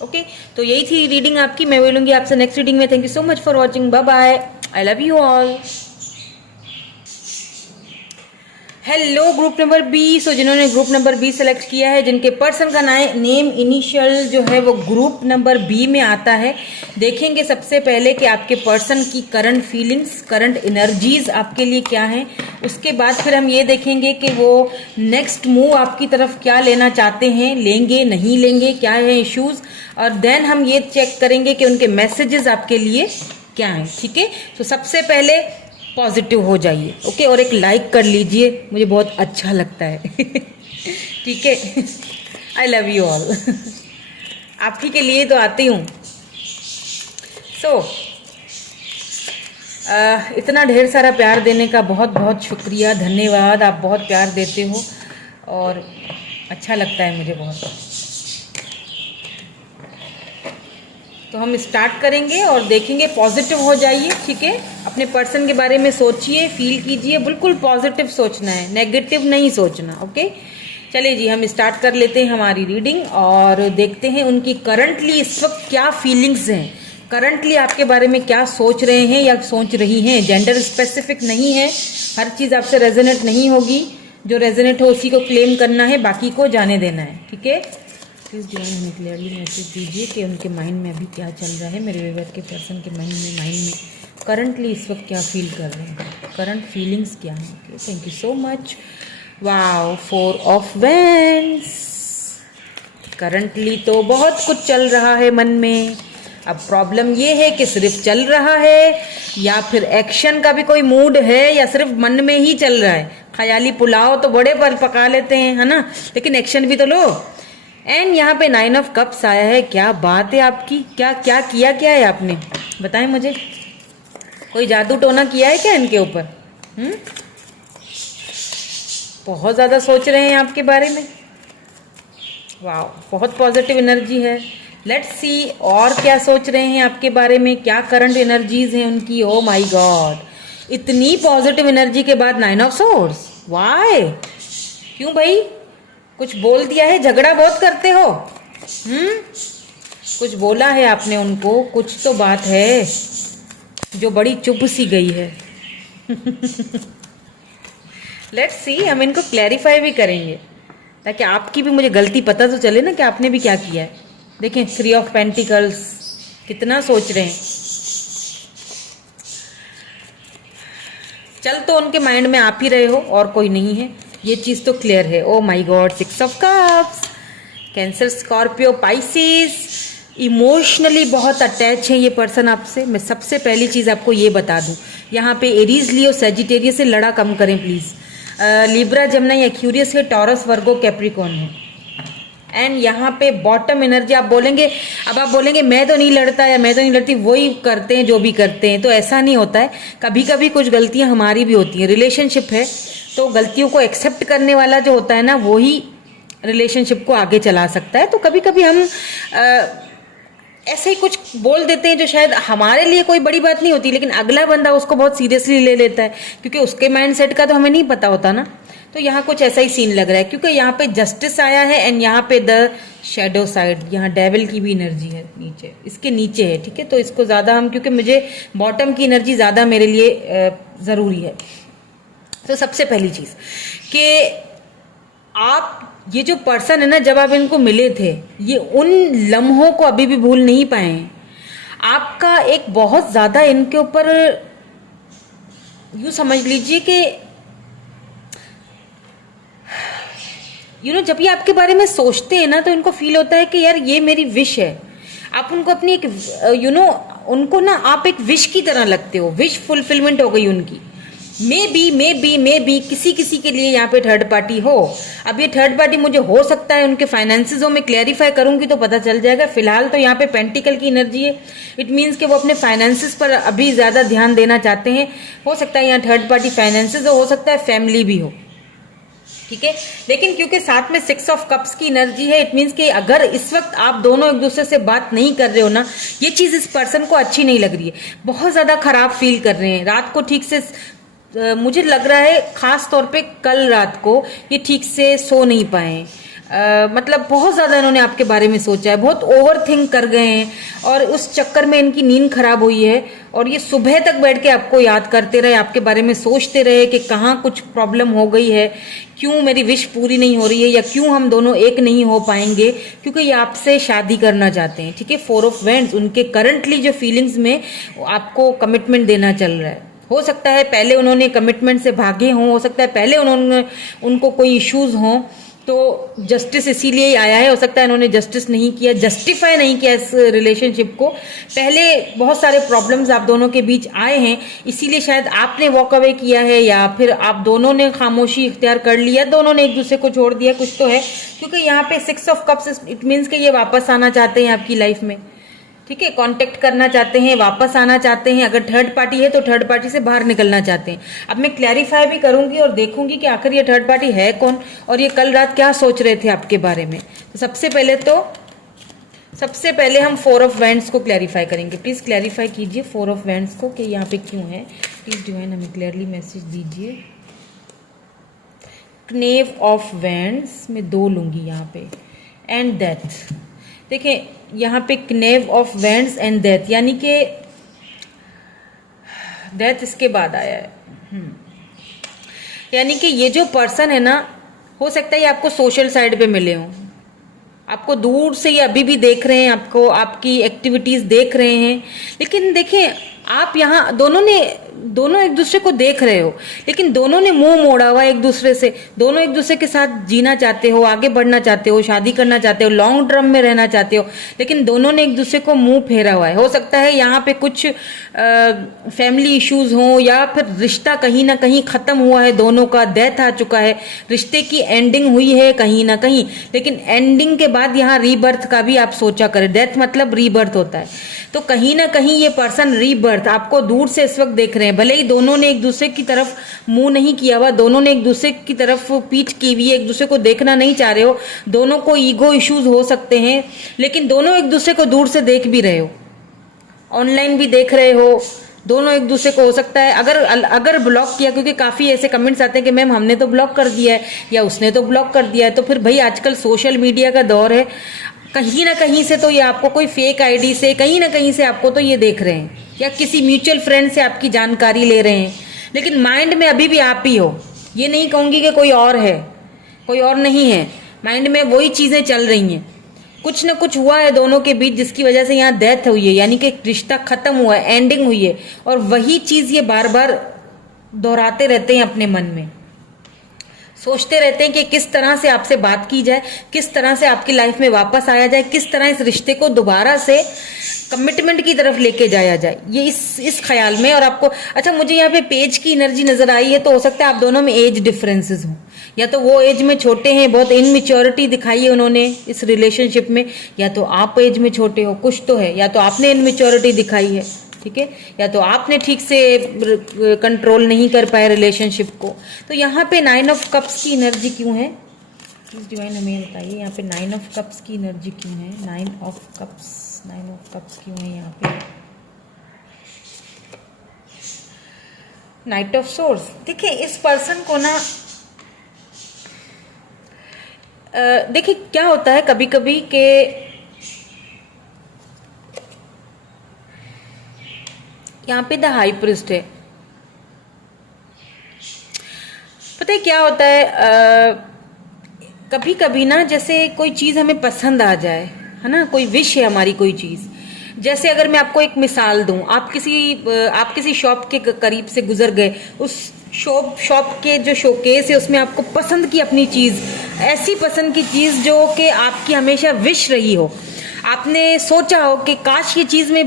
ओके, तो यही थी रीडिंग आपकी। मैं मिलूंगी आपसे नेक्स्ट रीडिंग में। Thank you so much for watching. Bye bye, I love you all. Hello group number B. So जिन्होंने ग्रुप नंबर बी सेलेक्ट किया है, जिनके पर्सन का नेम इनिशियल जो है वो ग्रुप नंबर बी में आता है, देखेंगे सबसे पहले कि आपके पर्सन की करंट फीलिंग्स, करंट एनर्जीज आपके लिए क्या है। उसके बाद फिर हम ये देखेंगे कि वो नेक्स्ट मूव आपकी तरफ क्या लेना चाहते हैं, लेंगे नहीं लेंगे, क्या है इश्यूज, और देन हम ये चेक करेंगे कि उनके मैसेजेस आपके लिए क्या हैं, ठीक है। तो सबसे पहले पॉजिटिव हो जाइए, ओके, और एक लाइक कर लीजिए, मुझे बहुत अच्छा लगता है। ठीक है, आई लव यू ऑल। आप ही के लिए तो आती हूँ। सो इतना ढेर सारा प्यार देने का बहुत बहुत शुक्रिया, धन्यवाद। आप बहुत प्यार देते हो और अच्छा लगता है मुझे बहुत। तो हम स्टार्ट करेंगे और देखेंगे। पॉजिटिव हो जाइए, ठीक है। अपने पर्सन के बारे में सोचिए, फील कीजिए, बिल्कुल पॉजिटिव सोचना है, नेगेटिव नहीं सोचना, ओके। चलिए जी, हम स्टार्ट कर लेते हैं हमारी रीडिंग और देखते हैं उनकी करंटली इस वक्त क्या फीलिंग्स हैं, करंटली आपके बारे में क्या सोच रहे हैं या सोच रही हैं। जेंडर स्पेसिफिक नहीं है, हर चीज़ आपसे रेजोनेट नहीं होगी, जो रेजोनेट हो उसी को क्लेम करना है, बाकी को जाने देना है, ठीक है। प्लीज़ डिवाइन हमें क्लियरली मैसेज दीजिए कि उनके माइंड में अभी क्या चल रहा है, मेरे व्यूअर के पर्सन के माइंड में करंटली इस वक्त क्या फील कर रहे हैं, करंट फीलिंग्स क्या हैं। Okay, thank you so much. Wow, 4 of wands. Currently तो बहुत कुछ चल रहा है मन में। अब प्रॉब्लम ये है कि सिर्फ चल रहा है या फिर एक्शन का भी कोई मूड है या सिर्फ मन में ही चल रहा है, ख्याली पुलाव तो बड़े पर पका लेते हैं, है ना, लेकिन एक्शन भी तो लो। एंड यहाँ पे 9 ऑफ कप्स आया है। क्या बात है आपकी, क्या क्या किया क्या है आपने, बताएं मुझे। कोई जादू टोना किया है क्या इनके ऊपर? बहुत ज़्यादा सोच रहे हैं आपके बारे में। वाह, बहुत पॉजिटिव एनर्जी है। लेट्स सी और क्या सोच रहे हैं आपके बारे में, क्या करंट एनर्जीज हैं उनकी। ओ माय गॉड, इतनी पॉजिटिव एनर्जी के बाद 9 ऑफ सोर्ड्स, वाई? क्यों भाई, कुछ बोल दिया है? झगड़ा बहुत करते हो? कुछ बोला है आपने उनको, कुछ तो बात है जो बड़ी चुप सी गई है। लेट्स सी, हम इनको क्लैरिफाई भी करेंगे ताकि आपकी भी मुझे गलती पता तो चले ना कि आपने भी क्या किया है। देखें 3 ऑफ पेंटिकल्स, कितना सोच रहे हैं। चल तो उनके माइंड में आप ही रहे हो और कोई नहीं है, ये चीज तो क्लियर है। Oh my God, 6 of cups, cancer, Scorpio, Pisces, emotionally बहुत अटैच है ये पर्सन आपसे। मैं सबसे पहली चीज आपको ये बता दूं, यहाँ पे एरीज, लियो, सेजिटेरियस से लड़ा कम करें प्लीज। लिब्रा, जमना, एक्यूरियस है, टॉरस, वर्गो, कैप्रिकॉर्न है। एंड यहाँ पे बॉटम एनर्जी, आप बोलेंगे, अब आप बोलेंगे मैं तो नहीं लड़ता या मैं तो नहीं लड़ती, वही करते हैं जो भी करते हैं। तो ऐसा नहीं होता है, कभी कभी कुछ गलतियां हमारी भी होती हैं। रिलेशनशिप है तो गलतियों को एक्सेप्ट करने वाला जो होता है ना, वही रिलेशनशिप को आगे चला सकता है। तो कभी कभी हम ऐसे ही कुछ बोल देते हैं जो शायद हमारे लिए कोई बड़ी बात नहीं होती, लेकिन अगला बंदा उसको बहुत सीरियसली ले लेता है, क्योंकि उसके माइंड सेट का तो हमें नहीं पता होता ना। तो यहाँ कुछ ऐसा ही सीन लग रहा है, क्योंकि यहाँ पे जस्टिस आया है एंड यहाँ पे द शेडो साइड, यहाँ डेविल की भी एनर्जी है नीचे, इसके नीचे है, ठीक है। तो इसको ज़्यादा हम, क्योंकि मुझे बॉटम की एनर्जी ज़्यादा मेरे लिए ज़रूरी है। तो सबसे पहली चीज़ कि आप, ये जो पर्सन है ना, जब आप इनको मिले थे, ये उन लम्हों को अभी भी भूल नहीं पाए हैं। आपका एक बहुत ज़्यादा इनके ऊपर, यूँ समझ लीजिए कि जब ये आपके बारे में सोचते हैं ना, तो इनको फील होता है कि यार ये मेरी विश है। आप उनको अपनी एक उनको ना आप एक विश की तरह लगते हो, विश फुलफिलमेंट हो गई उनकी। मे बी किसी किसी के लिए यहाँ पे थर्ड पार्टी हो। अब ये थर्ड पार्टी मुझे हो सकता है उनके फाइनेंसेस में क्लैरिफाई करूंगी तो पता चल जाएगा। फिलहाल तो यहाँ पे पेंटिकल की एनर्जी है, इट मीन्स कि वो अपने फाइनेंसेस पर अभी ज्यादा ध्यान देना चाहते हैं। हो सकता है यहाँ थर्ड पार्टी फाइनेंसेस हो सकता है फैमिली भी हो, ठीक है। लेकिन क्योंकि साथ में 6 ऑफ कप्स की एनर्जी है, इट मीन्स कि अगर इस वक्त आप दोनों एक दूसरे से बात नहीं कर रहे हो ना, ये चीज इस पर्सन को अच्छी नहीं लग रही है, बहुत ज्यादा खराब फील कर रहे हैं। रात को ठीक से मुझे लग रहा है, खास तौर पे कल रात को ये ठीक से सो नहीं पाए। मतलब बहुत ज़्यादा इन्होंने आपके बारे में सोचा है, बहुत ओवर थिंक कर गए हैं और उस चक्कर में इनकी नींद खराब हुई है। और ये सुबह तक बैठ के आपको याद करते रहे, आपके बारे में सोचते रहे कि कहाँ कुछ प्रॉब्लम हो गई है, क्यों मेरी विश पूरी नहीं हो रही है, या क्यों हम दोनों एक नहीं हो पाएंगे, क्योंकि ये आपसे शादी करना चाहते हैं, ठीक है। 4 ऑफ वेंड्स, उनके करंटली जो फीलिंग्स में आपको कमिटमेंट देना चल रहा है। हो सकता है पहले उन्होंने कमिटमेंट से भागे हों, हो सकता है पहले उनको कोई इश्यूज हों, तो जस्टिस इसीलिए ही आया है। हो सकता है इन्होंने जस्टिस नहीं किया, जस्टिफाई नहीं किया इस रिलेशनशिप को। पहले बहुत सारे प्रॉब्लम्स आप दोनों के बीच आए हैं, इसीलिए शायद आपने वॉक अवे किया है, या फिर आप दोनों ने खामोशी इख्तियार कर लिया, दोनों ने एक दूसरे को छोड़ दिया, कुछ तो है। क्योंकि यहाँ पे 6 ऑफ कप्स, इट मीन्स कि ये वापस आना चाहते हैं आपकी लाइफ में, ठीक है। कांटेक्ट करना चाहते हैं, वापस आना चाहते हैं। अगर थर्ड पार्टी है तो थर्ड पार्टी से बाहर निकलना चाहते हैं। अब मैं क्लैरिफाई भी करूंगी और देखूंगी कि आखिर ये थर्ड पार्टी है कौन और ये कल रात क्या सोच रहे थे आपके बारे में। तो सबसे पहले हम 4 ऑफ वैंड्स को क्लैरिफाई करेंगे। प्लीज क्लैरिफाई कीजिए 4 ऑफ वैंड्स को कि यहाँ पे क्यों है। प्लीज डिवाइन हमें क्लियरली मैसेज दीजिए। क्नेव ऑफ वैंड्स में 2 लूंगी यहाँ पे, एंड डेथ। देखें यहाँ पे क्नेव ऑफ वैंड्स एंड डेथ, यानी कि डेथ इसके बाद आया है। यानी कि ये जो पर्सन है ना, हो सकता है ये आपको सोशल साइड पे मिले हों, आपको दूर से ये अभी भी देख रहे हैं, आपको आपकी एक्टिविटीज देख रहे हैं। लेकिन देखें आप यहाँ दोनों ने दोनों एक दूसरे को देख रहे हो, लेकिन दोनों ने मुंह मोड़ा हुआ एक दूसरे से, दोनों एक दूसरे के साथ जीना चाहते हो, आगे बढ़ना चाहते हो, शादी करना चाहते हो, लॉन्ग टर्म में रहना चाहते हो, लेकिन दोनों ने एक दूसरे को मुंह फेरा हुआ है। हो सकता है यहाँ पे कुछ फैमिली इश्यूज हो, या फिर रिश्ता कहीं ना कहीं खत्म हुआ है, दोनों का डेथ आ चुका है, रिश्ते की एंडिंग हुई है कहीं ना कहीं, लेकिन एंडिंग के बाद यहाँ रीबर्थ का भी आप सोचा करें। डेथ मतलब रीबर्थ होता है, तो कहीं ना कहीं ये पर्सन रीबर्थ आपको दूर से इस वक्त देख रहे हैं। भले ही दोनों ने एक दूसरे की तरफ मुंह नहीं किया हुआ, दोनों ने एक दूसरे की तरफ पीठ की हुई है, एक दूसरे को देखना नहीं चाह रहे हो, दोनों को ईगो इश्यूज हो सकते हैं, लेकिन दोनों एक दूसरे को दूर से देख भी रहे हो, ऑनलाइन भी देख रहे हो, दोनों एक दूसरे को हो सकता है अगर ब्लॉक किया, क्योंकि काफ़ी ऐसे कमेंट्स आते हैं कि मैम हमने तो ब्लॉक कर दिया है या उसने तो ब्लॉक कर दिया है। तो फिर भाई आजकल सोशल मीडिया का दौर है, कहीं ना कहीं से तो ये आपको कोई फेक आईडी से, कहीं ना कहीं से आपको तो ये देख रहे हैं, या किसी म्यूचुअल फ्रेंड से आपकी जानकारी ले रहे हैं, लेकिन माइंड में अभी भी आप ही हो। ये नहीं कहूँगी कि कोई और है, कोई और नहीं है, माइंड में वही चीज़ें चल रही हैं। कुछ ना कुछ हुआ है दोनों के बीच जिसकी वजह से यहाँ डेथ हुई है, यानी कि रिश्ता खत्म हुआ है, एंडिंग हुई है, और वही चीज़ ये बार बार दोहराते रहते हैं अपने मन में, सोचते रहते हैं कि किस तरह से आपसे बात की जाए, किस तरह से आपकी लाइफ में वापस आया जाए, किस तरह इस रिश्ते को दोबारा से कमिटमेंट की तरफ लेके जाया जाए, ये इस ख्याल में। और आपको अच्छा, मुझे यहाँ पे पेज की एनर्जी नजर आई है, तो हो सकता है आप दोनों में एज डिफरेंसेस हों, या तो वो एज में छोटे हैं, बहुत इनमेच्योरिटी दिखाई है उन्होंने इस रिलेशनशिप में, या तो आप एज में छोटे हो, कुछ तो है, या तो आपने इनमेच्योरिटी दिखाई है, ठीक है, या तो आपने ठीक से कंट्रोल नहीं कर पाए रिलेशनशिप को। तो यहाँ पे 9 ऑफ कप्स की एनर्जी क्यों है, प्लीज डिवाइन हमें बताइए, यहाँ पे 9 ऑफ कप्स की एनर्जी क्यों है, 9 ऑफ कप्स क्यों है यहाँ पे। नाइट ऑफ सोर्स, देखिए इस पर्सन को ना, देखिए क्या होता है कभी कभी के यहाँ पे द हाई प्रिस्ट है, पता है क्या होता है, कभी कभी ना जैसे कोई चीज़ हमें पसंद आ जाए, है ना, कोई विश है हमारी कोई चीज़, जैसे अगर मैं आपको एक मिसाल दूं, आप किसी शॉप के करीब से गुजर गए, उस शॉप के जो शोकेस है उसमें आपको पसंद की अपनी चीज़, ऐसी पसंद की चीज़ जो कि आपकी हमेशा विश रही हो, आपने सोचा हो कि काश ये चीज़ मैं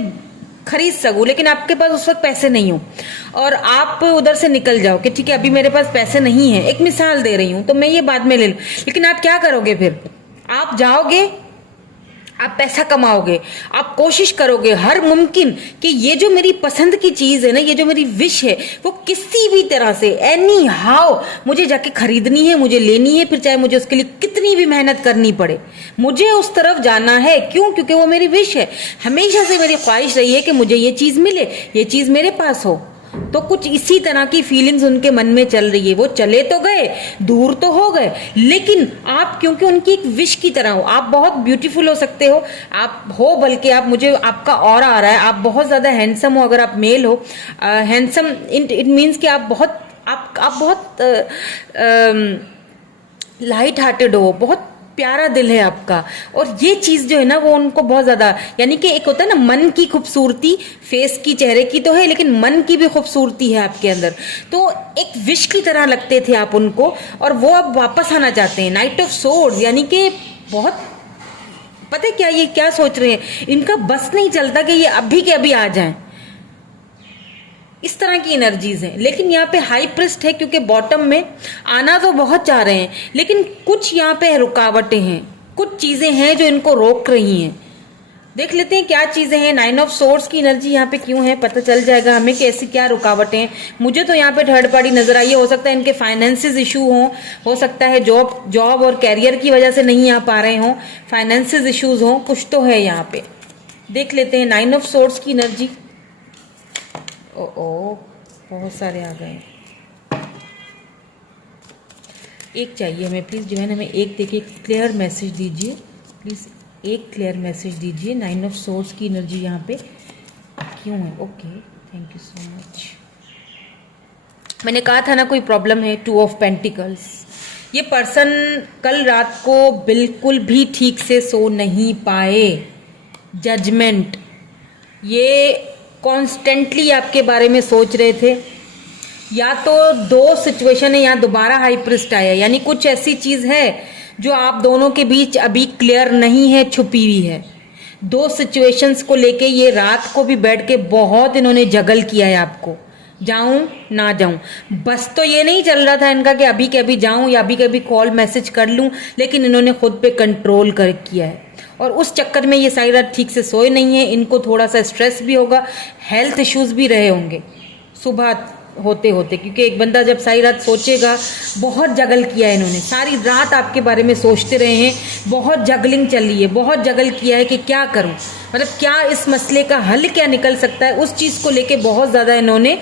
खरीद सकूं, लेकिन आपके पास उस वक्त पैसे नहीं हो, और आप उधर से निकल जाओ कि ठीक है अभी मेरे पास पैसे नहीं है, एक मिसाल दे रही हूं तो मैं ये बाद में ले लूं, लेकिन आप क्या करोगे फिर, आप जाओगे, आप पैसा कमाओगे, आप कोशिश करोगे हर मुमकिन कि ये जो मेरी पसंद की चीज है ना, ये जो मेरी विश है, वो किसी भी तरह से एनी हाउ मुझे जाके खरीदनी है, मुझे लेनी है, फिर चाहे मुझे उसके लिए कितनी भी मेहनत करनी पड़े, मुझे उस तरफ जाना है। क्यों? क्योंकि वो मेरी विश है, हमेशा से मेरी ख्वाहिश रही है कि मुझे ये चीज मिले, ये चीज मेरे पास हो। तो कुछ इसी तरह की फीलिंग्स उनके मन में चल रही है। वो चले तो गए, दूर तो हो गए, लेकिन आप क्योंकि उनकी एक विश की तरह हो, आप बहुत ब्यूटीफुल हो सकते हो, आप हो, बल्कि आप, मुझे आपका ऑरा आ रहा है, आप बहुत ज्यादा हैंडसम हो, अगर आप मेल हो, हैंडसम इट मीन्स कि आप बहुत लाइट हार्टेड हो, बहुत प्यारा दिल है आपका, और ये चीज जो है ना वो उनको बहुत ज्यादा, यानी कि एक होता है ना मन की खूबसूरती, फेस की, चेहरे की तो है, लेकिन मन की भी खूबसूरती है आपके अंदर, तो एक विश की तरह लगते थे आप उनको, और वो अब वापस आना चाहते हैं। नाइट ऑफ सोर्ड्स, यानी कि बहुत, पता है क्या ये क्या सोच रहे हैं, इनका बस नहीं चलता कि ये अभी के अभी आ जाएं, इस तरह की एनर्जीज हैं। लेकिन यहाँ पे हाई प्रिस्ट है, क्योंकि बॉटम में आना तो बहुत चाह रहे हैं, लेकिन कुछ यहाँ पे रुकावटें हैं, कुछ चीजें हैं जो इनको रोक रही हैं। देख लेते हैं क्या चीजें हैं। 9 ऑफ सोर्ड्स की एनर्जी यहाँ पे क्यों है, पता चल जाएगा हमें कि ऐसी क्या रुकावटें हैं। मुझे तो यहाँ पे थर्ड पार्टी नजर आई है, हो सकता है इनके फाइनेंसिस इशू हो सकता है जॉब और कैरियर की वजह से नहीं आ पा रहे हों, फाइनेंसिस इशूज हों, कुछ तो है यहाँ पे। देख लेते हैं 9 ऑफ सोर्ड्स की एनर्जी। ओ बहुत सारे आ गए, एक चाहिए हमें, प्लीज जो है ना, हमें एक देखिए, क्लियर मैसेज दीजिए प्लीज, एक क्लियर मैसेज दीजिए। 9 ऑफ सोर्ड्स की एनर्जी यहाँ पे क्यों है? Okay, thank you so much. मैंने कहा था ना कोई प्रॉब्लम है। 2 ऑफ पेंटिकल्स, ये पर्सन कल रात को बिल्कुल भी ठीक से सो नहीं पाए, जजमेंट, ये कॉन्स्टेंटली आपके बारे में सोच रहे थे, या तो दो सिचुएशन है, यहाँ दोबारा हाई प्रीस्ट आया, यानी कुछ ऐसी चीज है जो आप दोनों के बीच अभी क्लियर नहीं है, छुपी हुई है। दो सिचुएशंस को लेके ये रात को भी बैठ के बहुत इन्होंने जगल किया है आपको, जाऊं ना जाऊं। बस तो ये नहीं चल रहा था इनका कि अभी के अभी जाऊं या अभी के अभी कॉल मैसेज कर लूं, लेकिन इन्होंने खुद पे कंट्रोल कर किया है। और उस चक्कर में ये सारी रात ठीक से सोए नहीं है, इनको थोड़ा सा स्ट्रेस भी होगा, हेल्थ इश्यूज भी रहे होंगे सुबह होते होते, क्योंकि एक बंदा जब सारी रात सोचेगा, बहुत जगल किया है इन्होंने, सारी रात आपके बारे में सोचते रहे हैं, बहुत जगलिंग चल रही है, बहुत जगल किया है कि क्या करूं, मतलब क्या इस मसले का हल क्या निकल सकता है, उस चीज़ को लेके बहुत ज़्यादा इन्होंने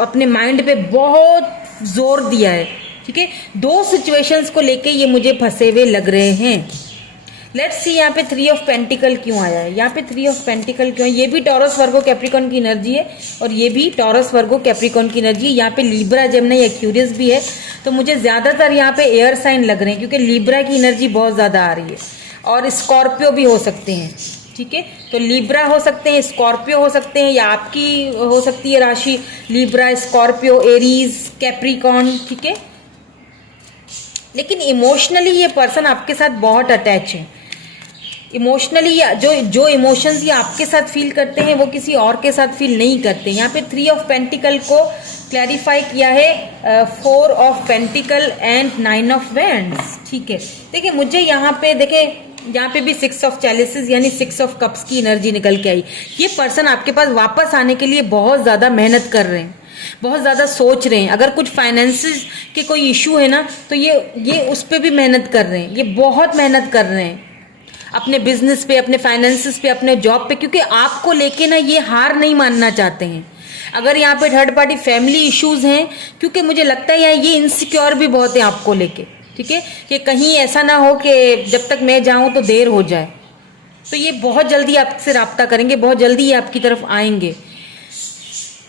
अपने माइंड पे बहुत जोर दिया है। ठीक है, दो सिचुएशंस को लेके ये मुझे फंसे हुए लग रहे हैं। लेट्स सी यहाँ पे 3 ऑफ पेंटिकल क्यों आया है, यहाँ पे 3 ऑफ पेंटिकल क्यों है। ये भी टॉरस वर्गो कैप्रिकॉन की एनर्जी है और ये भी टॉरस वर्गो कैप्रिकॉन की एनर्जी है। यहाँ पे लिब्रा जेमिनी एक्वेरियस भी है, तो मुझे ज़्यादातर यहाँ पे एयर साइन लग रहे हैं, क्योंकि लिब्रा की एनर्जी बहुत ज़्यादा आ रही है, और स्कॉर्पियो भी हो सकते हैं। ठीक है, तो लिब्रा हो सकते हैं, स्कॉर्पियो हो सकते हैं, या आपकी हो सकती है राशि लिब्रा, स्कॉर्पियो, एरीज, कैप्रिकॉन। ठीक है, लेकिन इमोशनली ये पर्सन आपके साथ बहुत अटैच है। इमोशनली जो इमोशंस ये आपके साथ फील करते हैं वो किसी और के साथ फील नहीं करते। यहाँ पे 3 ऑफ पेंटिकल को क्लैरिफाई किया है 4 of pentacle and 9 of wands. ठीक है, देखिए मुझे यहाँ पे यहाँ पे भी 6 ऑफ चैलिसेस यानी 6 ऑफ कप्स की एनर्जी निकल के आई। ये पर्सन आपके पास वापस आने के लिए बहुत ज़्यादा मेहनत कर रहे हैं, बहुत ज़्यादा सोच रहे हैं। अगर कुछ फाइनेंसेस के कोई इशू है ना, तो ये उस पर भी मेहनत कर रहे हैं, ये बहुत मेहनत कर रहे हैं अपने बिजनेस पे, अपने फाइनेंसेस पे, अपने जॉब पे, क्योंकि आपको लेके ना ये हार नहीं मानना चाहते हैं। अगर यहाँ पे थर्ड पार्टी फैमिली इश्यूज हैं, क्योंकि मुझे लगता है ये इनसिक्योर भी बहुत है आपको लेके। ठीक है, कि कहीं ऐसा ना हो कि जब तक मैं जाऊं तो देर हो जाए, तो ये बहुत जल्दी आपसे राब्ता करेंगे, बहुत जल्दी ये आपकी तरफ आएंगे,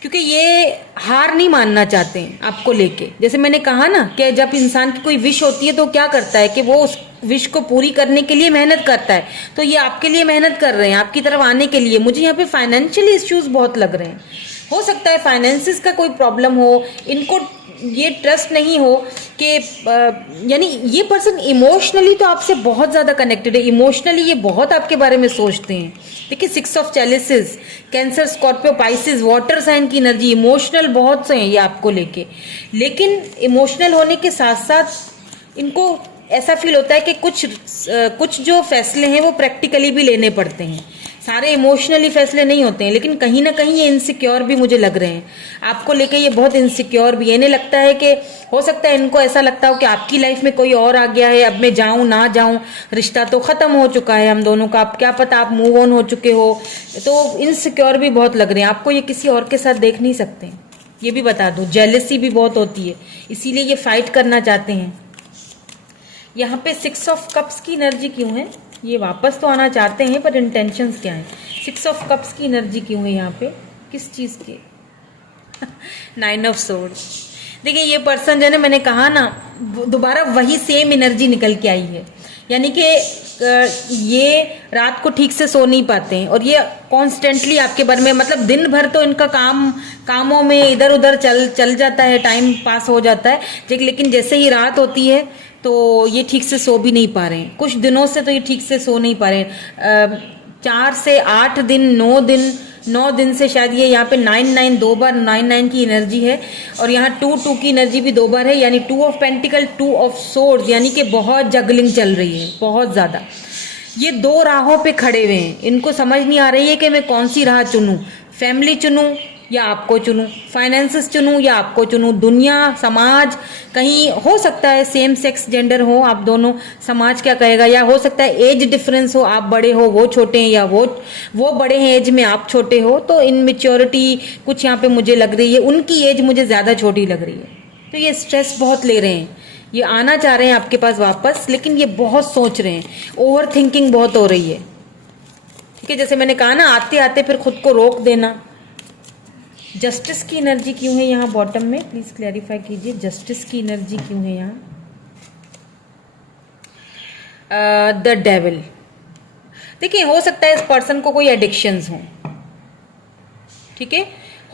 क्योंकि ये हार नहीं मानना चाहते हैं आपको लेके। जैसे मैंने कहा ना कि जब इंसान की कोई विश होती है तो क्या करता है कि वो उस विश को पूरी करने के लिए मेहनत करता है, तो ये आपके लिए मेहनत कर रहे हैं आपकी तरफ आने के लिए। मुझे यहाँ पे फाइनेंशियल इश्यूज बहुत लग रहे हैं, हो सकता है फाइनेंसिस का कोई प्रॉब्लम हो, इनको ये ट्रस्ट नहीं हो कि यानी ये पर्सन इमोशनली तो आपसे बहुत ज़्यादा कनेक्टेड है, इमोशनली ये बहुत आपके बारे में सोचते हैं। देखिए 6 of chalices, cancer, Scorpio, Pisces, water sign की एनर्जी, इमोशनल बहुत से हैं ये आपको लेके। लेकिन इमोशनल होने के साथ साथ इनको ऐसा फील होता है कि कुछ जो फैसले हैं वो प्रैक्टिकली भी लेने पड़ते हैं, सारे इमोशनली फैसले नहीं होते हैं। लेकिन कहीं ना कहीं ये इनसिक्योर भी मुझे लग रहे हैं आपको लेके, ये बहुत इनसिक्योर भी। इन्हें लगता है कि हो सकता है इनको ऐसा लगता हो कि आपकी लाइफ में कोई और आ गया है, अब मैं जाऊं ना जाऊं, रिश्ता तो खत्म हो चुका है हम दोनों का, अब क्या पता आप मूव ऑन हो चुके हो। तो इनसिक्योर भी बहुत लग रहे हैं आपको, ये किसी और के साथ देख नहीं सकते, ये भी बता दो। जेलसी भी बहुत होती है, इसीलिए ये फाइट करना चाहते हैं। यहाँ पे 6 ऑफ कप्स की एनर्जी क्यों है, ये वापस तो आना चाहते हैं पर इंटेंशंस क्या है। 6 ऑफ कप्स की एनर्जी क्यों है यहाँ पे, किस चीज़ की 9 ऑफ सोर्ड्स। देखिए ये पर्सन जो है ना, मैंने कहा ना दोबारा वही सेम एनर्जी निकल के आई है, यानी कि ये रात को ठीक से सो नहीं पाते हैं और ये कॉन्स्टेंटली आपके बारे में, मतलब दिन भर तो इनका कामों में इधर उधर चल जाता है, टाइम पास हो जाता है, लेकिन जैसे ही रात होती है तो ये ठीक से सो भी नहीं पा रहे हैं। कुछ दिनों से तो ये ठीक से सो नहीं पा रहे हैं, 4 से 8 दिन, 9 दिन से शायद ये यहाँ पे 9 दो बार 9 की एनर्जी है, और यहाँ 2 की एनर्जी भी 2 बार है, यानी 2 ऑफ पेंटिकल, 2 ऑफ सोर्ड्स, यानी कि बहुत जगलिंग चल रही है, बहुत ज़्यादा। ये 2 राहों पे खड़े हुए हैं, इनको समझ नहीं आ रही है कि मैं कौन सी राह चुनूं, फैमिली चुनूं या आपको चुनूं, फाइनेंसेस चुनूं या आपको चुनूं, दुनिया, समाज, कहीं हो सकता है सेम सेक्स जेंडर हो आप दोनों, समाज क्या कहेगा, या हो सकता है एज डिफरेंस हो, आप बड़े हो वो छोटे हैं, या वो बड़े हैं एज में आप छोटे हो, तो इनमेच्योरिटी कुछ यहाँ पे मुझे लग रही है, उनकी एज मुझे ज़्यादा छोटी लग रही है। तो ये स्ट्रेस बहुत ले रहे हैं, ये आना चाह रहे हैं आपके पास वापस, लेकिन ये बहुत सोच रहे हैं, ओवर थिंकिंग बहुत हो रही है। ठीक है, जैसे मैंने कहा ना, आते आते फिर खुद को रोक देना। जस्टिस की एनर्जी क्यों है यहाँ बॉटम में, प्लीज क्लैरिफाई कीजिए, जस्टिस की एनर्जी क्यों है यहाँ। The devil. देखिए हो सकता है इस पर्सन को कोई एडिक्शंस हो, ठीक है,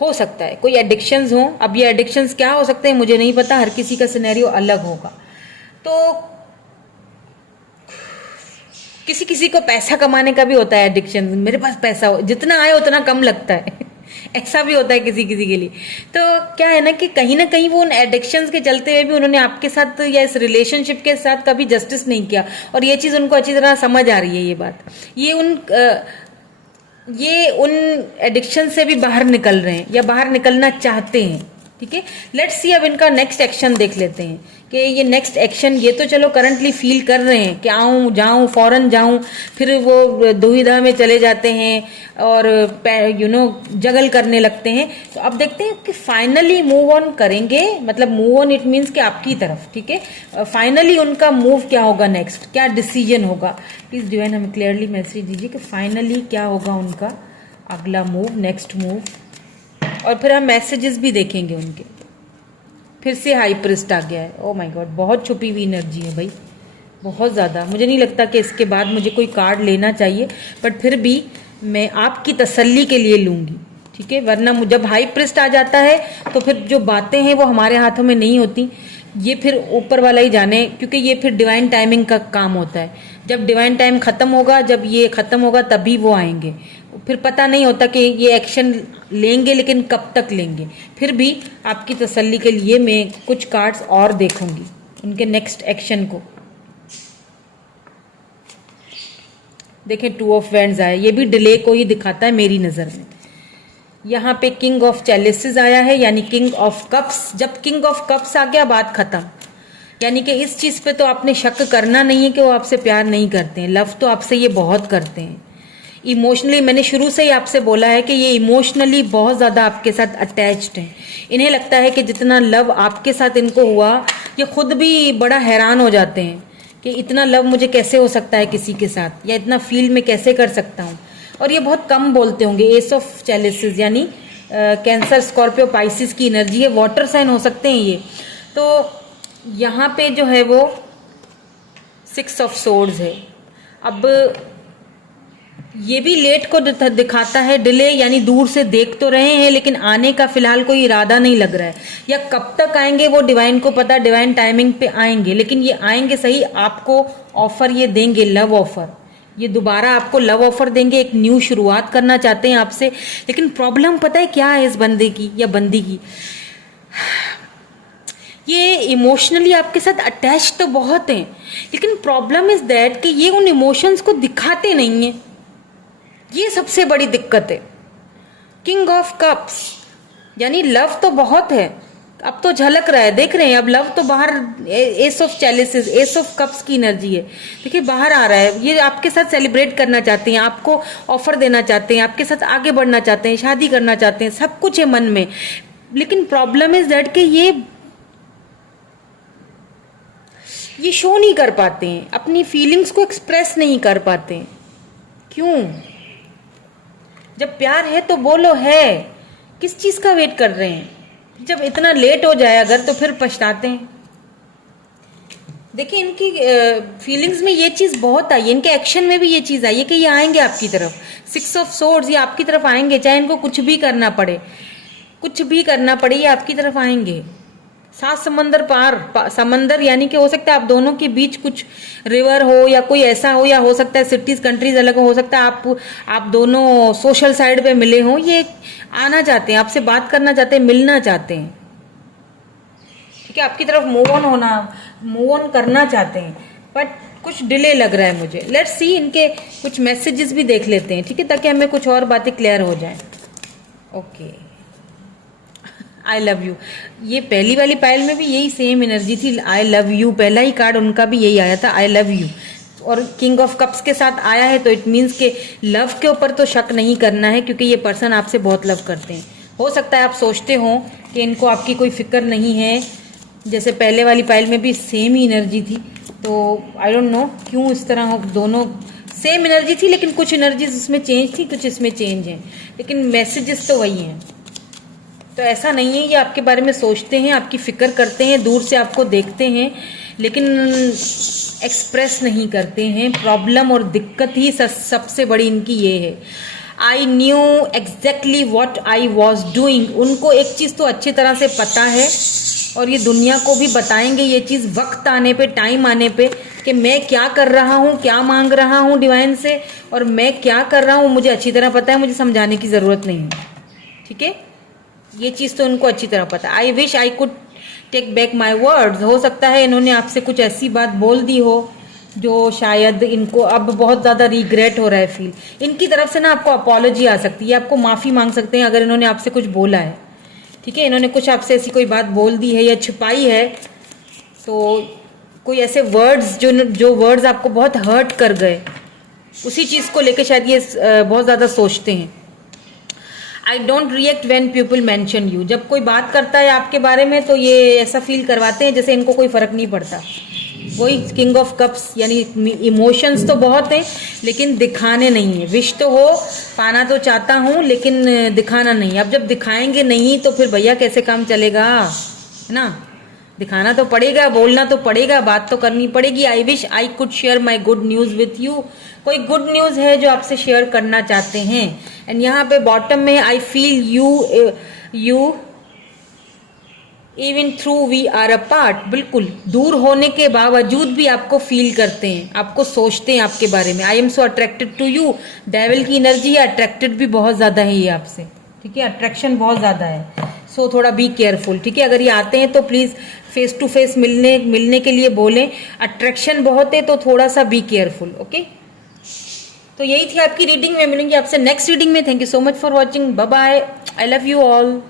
हो सकता है कोई एडिक्शंस हो। अब ये एडिक्शंस क्या हो सकते हैं मुझे नहीं पता, हर किसी का सिनेरियो अलग होगा। तो किसी किसी को पैसा कमाने का भी होता है एडिक्शन, मेरे पास पैसा हो, जितना आए उतना कम लगता है ऐसा भी होता है किसी किसी के लिए। तो क्या है ना कि कहीं ना कहीं वो उन एडिक्शंस के चलते हुए भी उन्होंने आपके साथ या इस रिलेशनशिप के साथ कभी जस्टिस नहीं किया, और ये चीज़ उनको अच्छी तरह समझ आ रही है। ये बात ये उन एडिक्शन से भी बाहर निकल रहे हैं या बाहर निकलना चाहते हैं। ठीक है, लेट्स सी अब इनका नेक्स्ट एक्शन देख लेते हैं कि ये नेक्स्ट एक्शन, ये तो चलो करंटली फील कर रहे हैं कि आऊँ जाऊँ फौरन जाऊँ, फिर वो दुविधा में चले जाते हैं और जगल करने लगते हैं। तो अब देखते हैं कि फाइनली मूव ऑन करेंगे, मतलब मूव ऑन इट मीन्स कि आपकी तरफ। ठीक है, फाइनली उनका मूव क्या होगा, नेक्स्ट क्या डिसीजन होगा। प्लीज डिवाइन हमें क्लियरली मैसेज दीजिए कि फाइनली क्या होगा उनका अगला मूव, नेक्स्ट मूव। और फिर हम मैसेजेस भी देखेंगे उनके। फिर से हाई प्रिस्ट आ गया है, ओ माय गॉड, बहुत छुपी हुई एनर्जी है भाई, बहुत ज़्यादा। मुझे नहीं लगता कि इसके बाद मुझे कोई कार्ड लेना चाहिए, बट फिर भी मैं आपकी तसल्ली के लिए लूँगी। ठीक है, वरना जब हाई प्रिस्ट आ जाता है तो फिर जो बातें हैं वो हमारे हाथों में नहीं होती, ये फिर ऊपर वाला ही जाने, क्योंकि ये फिर डिवाइन टाइमिंग का काम होता है। जब डिवाइन टाइम ख़त्म होगा, जब ये ख़त्म होगा तभी वो आएंगे। फिर पता नहीं होता कि ये एक्शन लेंगे, लेकिन कब तक लेंगे। फिर भी आपकी तसल्ली के लिए मैं कुछ कार्ड्स और देखूंगी उनके नेक्स्ट एक्शन को। देखें, 2 ऑफ वैंड्स आया, ये भी डिले को ही दिखाता है मेरी नज़र में। यहाँ पे किंग ऑफ चैलिसेस आया है, यानी किंग ऑफ कप्स। जब किंग ऑफ कप्स आ गया, बात खत्म। यानी कि इस चीज़ पे तो आपने शक करना नहीं है कि वो आपसे प्यार नहीं करते हैं, लव तो आपसे ये बहुत करते हैं। इमोशनली, मैंने शुरू से ही आपसे बोला है कि ये इमोशनली बहुत ज़्यादा आपके साथ अटैच्ड हैं। इन्हें लगता है कि जितना लव आपके साथ इनको हुआ, ये खुद भी बड़ा हैरान हो जाते हैं कि इतना लव मुझे कैसे हो सकता है किसी के साथ, या इतना फील मैं कैसे कर सकता हूँ। और ये बहुत कम बोलते होंगे। एस ऑफ चैलिसेस यानी कैंसर, स्कॉर्पियो, पाइसिस की एनर्जी है, वाटर साइन हो सकते हैं ये। तो यहाँ पे जो है वो 6 ऑफ सोर्ड्स है। अब ये भी लेट को दिखाता है, डिले, यानी दूर से देख तो रहे हैं लेकिन आने का फिलहाल कोई इरादा नहीं लग रहा है, या कब तक आएंगे वो डिवाइन को पता, डिवाइन टाइमिंग पे आएंगे। लेकिन ये आएंगे सही, आपको ऑफर ये देंगे, लव ऑफर। ये दोबारा आपको लव ऑफर देंगे, एक न्यू शुरुआत करना चाहते हैं आपसे। लेकिन प्रॉब्लम पता है क्या है इस बंदे की या बंदी की, ये इमोशनली आपके साथ अटैच तो बहुत हैं, लेकिन प्रॉब्लम इज दैट कि ये उन इमोशंस को दिखाते नहीं हैं। ये सबसे बड़ी दिक्कत है। किंग ऑफ कप्स यानी लव तो बहुत है, अब तो झलक रहा है, देख रहे हैं अब लव तो बाहर। Ace of chalices, ace of cups की एनर्जी है, देखिए बाहर आ रहा है। ये आपके साथ सेलिब्रेट करना चाहते हैं, आपको ऑफर देना चाहते हैं, आपके साथ आगे बढ़ना चाहते हैं, शादी करना चाहते हैं, सब कुछ है मन में। लेकिन प्रॉब्लम इज दैट कि ये शो नहीं कर पाते हैं, अपनी फीलिंग्स को एक्सप्रेस नहीं कर पाते हैं। क्यों? जब प्यार है तो बोलो, है, किस चीज का वेट कर रहे हैं? जब इतना लेट हो जाए अगर, तो फिर पछताते हैं। देखिए इनकी फीलिंग्स में ये चीज बहुत आई है, इनके एक्शन में भी ये चीज आई है कि ये आएंगे आपकी तरफ। 6 ऑफ सोर्ड्स, ये आपकी तरफ आएंगे, चाहे इनको कुछ भी करना पड़े, कुछ भी करना पड़े, ये आपकी तरफ आएंगे। 7 समंदर पार, समंदर यानी कि हो सकता है आप दोनों के बीच कुछ रिवर हो या कोई ऐसा हो, या हो सकता है सिटीज कंट्रीज अलग हो सकता है आप दोनों सोशल साइड पे मिले हों। ये आना चाहते हैं, आपसे बात करना चाहते हैं, मिलना चाहते हैं, ठीक है, आपकी तरफ मूव ऑन करना चाहते हैं, बट कुछ डिले लग रहा है मुझे। लेट्स सी, इनके कुछ मैसेजेस भी देख लेते हैं, ठीक है, ताकि हमें कुछ और बातें क्लियर हो जाए। ओके, आई लव यू, ये पहली वाली पायल में भी यही सेम एनर्जी थी, आई लव यू, पहला ही कार्ड उनका भी यही आया था, आई लव यू। और किंग ऑफ कप्स के साथ आया है, तो इट मीन्स के लव के ऊपर तो शक नहीं करना है, क्योंकि ये पर्सन आपसे बहुत लव करते हैं। हो सकता है आप सोचते हो कि इनको आपकी कोई फिक्र नहीं है, जैसे पहले वाली पायल में भी सेम ही एनर्जी थी। तो आई डोंट नो क्यों इस तरह दोनों सेम एनर्जी थी, लेकिन कुछ एनर्जीज इसमें चेंज थी, कुछ इसमें चेंज है, लेकिन मैसेजेस तो वही हैं। तो ऐसा नहीं है, ये आपके बारे में सोचते हैं, आपकी फिक्र करते हैं, दूर से आपको देखते हैं, लेकिन एक्सप्रेस नहीं करते हैं। प्रॉब्लम और दिक्कत ही सबसे बड़ी इनकी ये है। I knew exactly what I was doing. उनको एक चीज़ तो अच्छी तरह से पता है और ये दुनिया को भी बताएंगे ये चीज़ वक्त आने पे, टाइम आने पे, कि मैं क्या कर रहा हूँ, क्या मांग रहा हूँ डिवाइन से, और मैं क्या कर रहा हूँ मुझे अच्छी तरह पता है, मुझे समझाने की ज़रूरत नहीं है। ठीक है, ये चीज़ तो उनको अच्छी तरह पता है। I wish I could take back my words. हो सकता है इन्होंने आपसे कुछ ऐसी बात बोल दी हो जो शायद इनको अब बहुत ज़्यादा रिग्रेट हो रहा है फील। इनकी तरफ से ना आपको अपॉलॉजी आ सकती है, आपको माफ़ी मांग सकते हैं अगर इन्होंने आपसे कुछ बोला है। ठीक है, इन्होंने कुछ आपसे ऐसी कोई बात बोल दी है या छुपाई है, तो कोई ऐसे वर्ड्स जो वर्ड्स आपको बहुत हर्ट कर गए, उसी चीज़ को लेके शायद ये बहुत ज़्यादा सोचते हैं। I don't react when people mention you. जब कोई बात करता है आपके बारे में तो ये ऐसा फील करवाते हैं जैसे इनको कोई फर्क नहीं पड़ता। वही किंग ऑफ कप्स, यानी इमोशंस तो बहुत हैं लेकिन दिखाने नहीं है। विश तो हो, पाना तो चाहता हूँ लेकिन दिखाना नहीं। अब जब दिखाएंगे नहीं तो फिर भैया कैसे काम चलेगा, है ना। दिखाना तो पड़ेगा, बोलना तो पड़ेगा, बात तो करनी पड़ेगी। आई wish I could share my good news with you. कोई गुड न्यूज़ है जो आपसे शेयर करना चाहते हैं। एंड यहाँ पे बॉटम में I feel you even through we are apart. बिल्कुल दूर होने के बावजूद भी आपको फील करते हैं, आपको सोचते हैं आपके बारे में। I am so attracted to you. Devil की एनर्जी है, अट्रैक्टेड भी बहुत ज़्यादा है ये आपसे। ठीक है, अट्रैक्शन बहुत ज़्यादा है, सो थोड़ा बी केयरफुल। ठीक है, अगर ये आते हैं तो प्लीज़ फेस टू फेस मिलने के लिए बोलें। अट्रैक्शन बहुत है तो थोड़ा सा बी केयरफुल। ओके, तो यही थी आपकी रीडिंग। मैं मिलूंगी आपसे नेक्स्ट रीडिंग में। Thank you so much for watching. Bye bye, I love you all.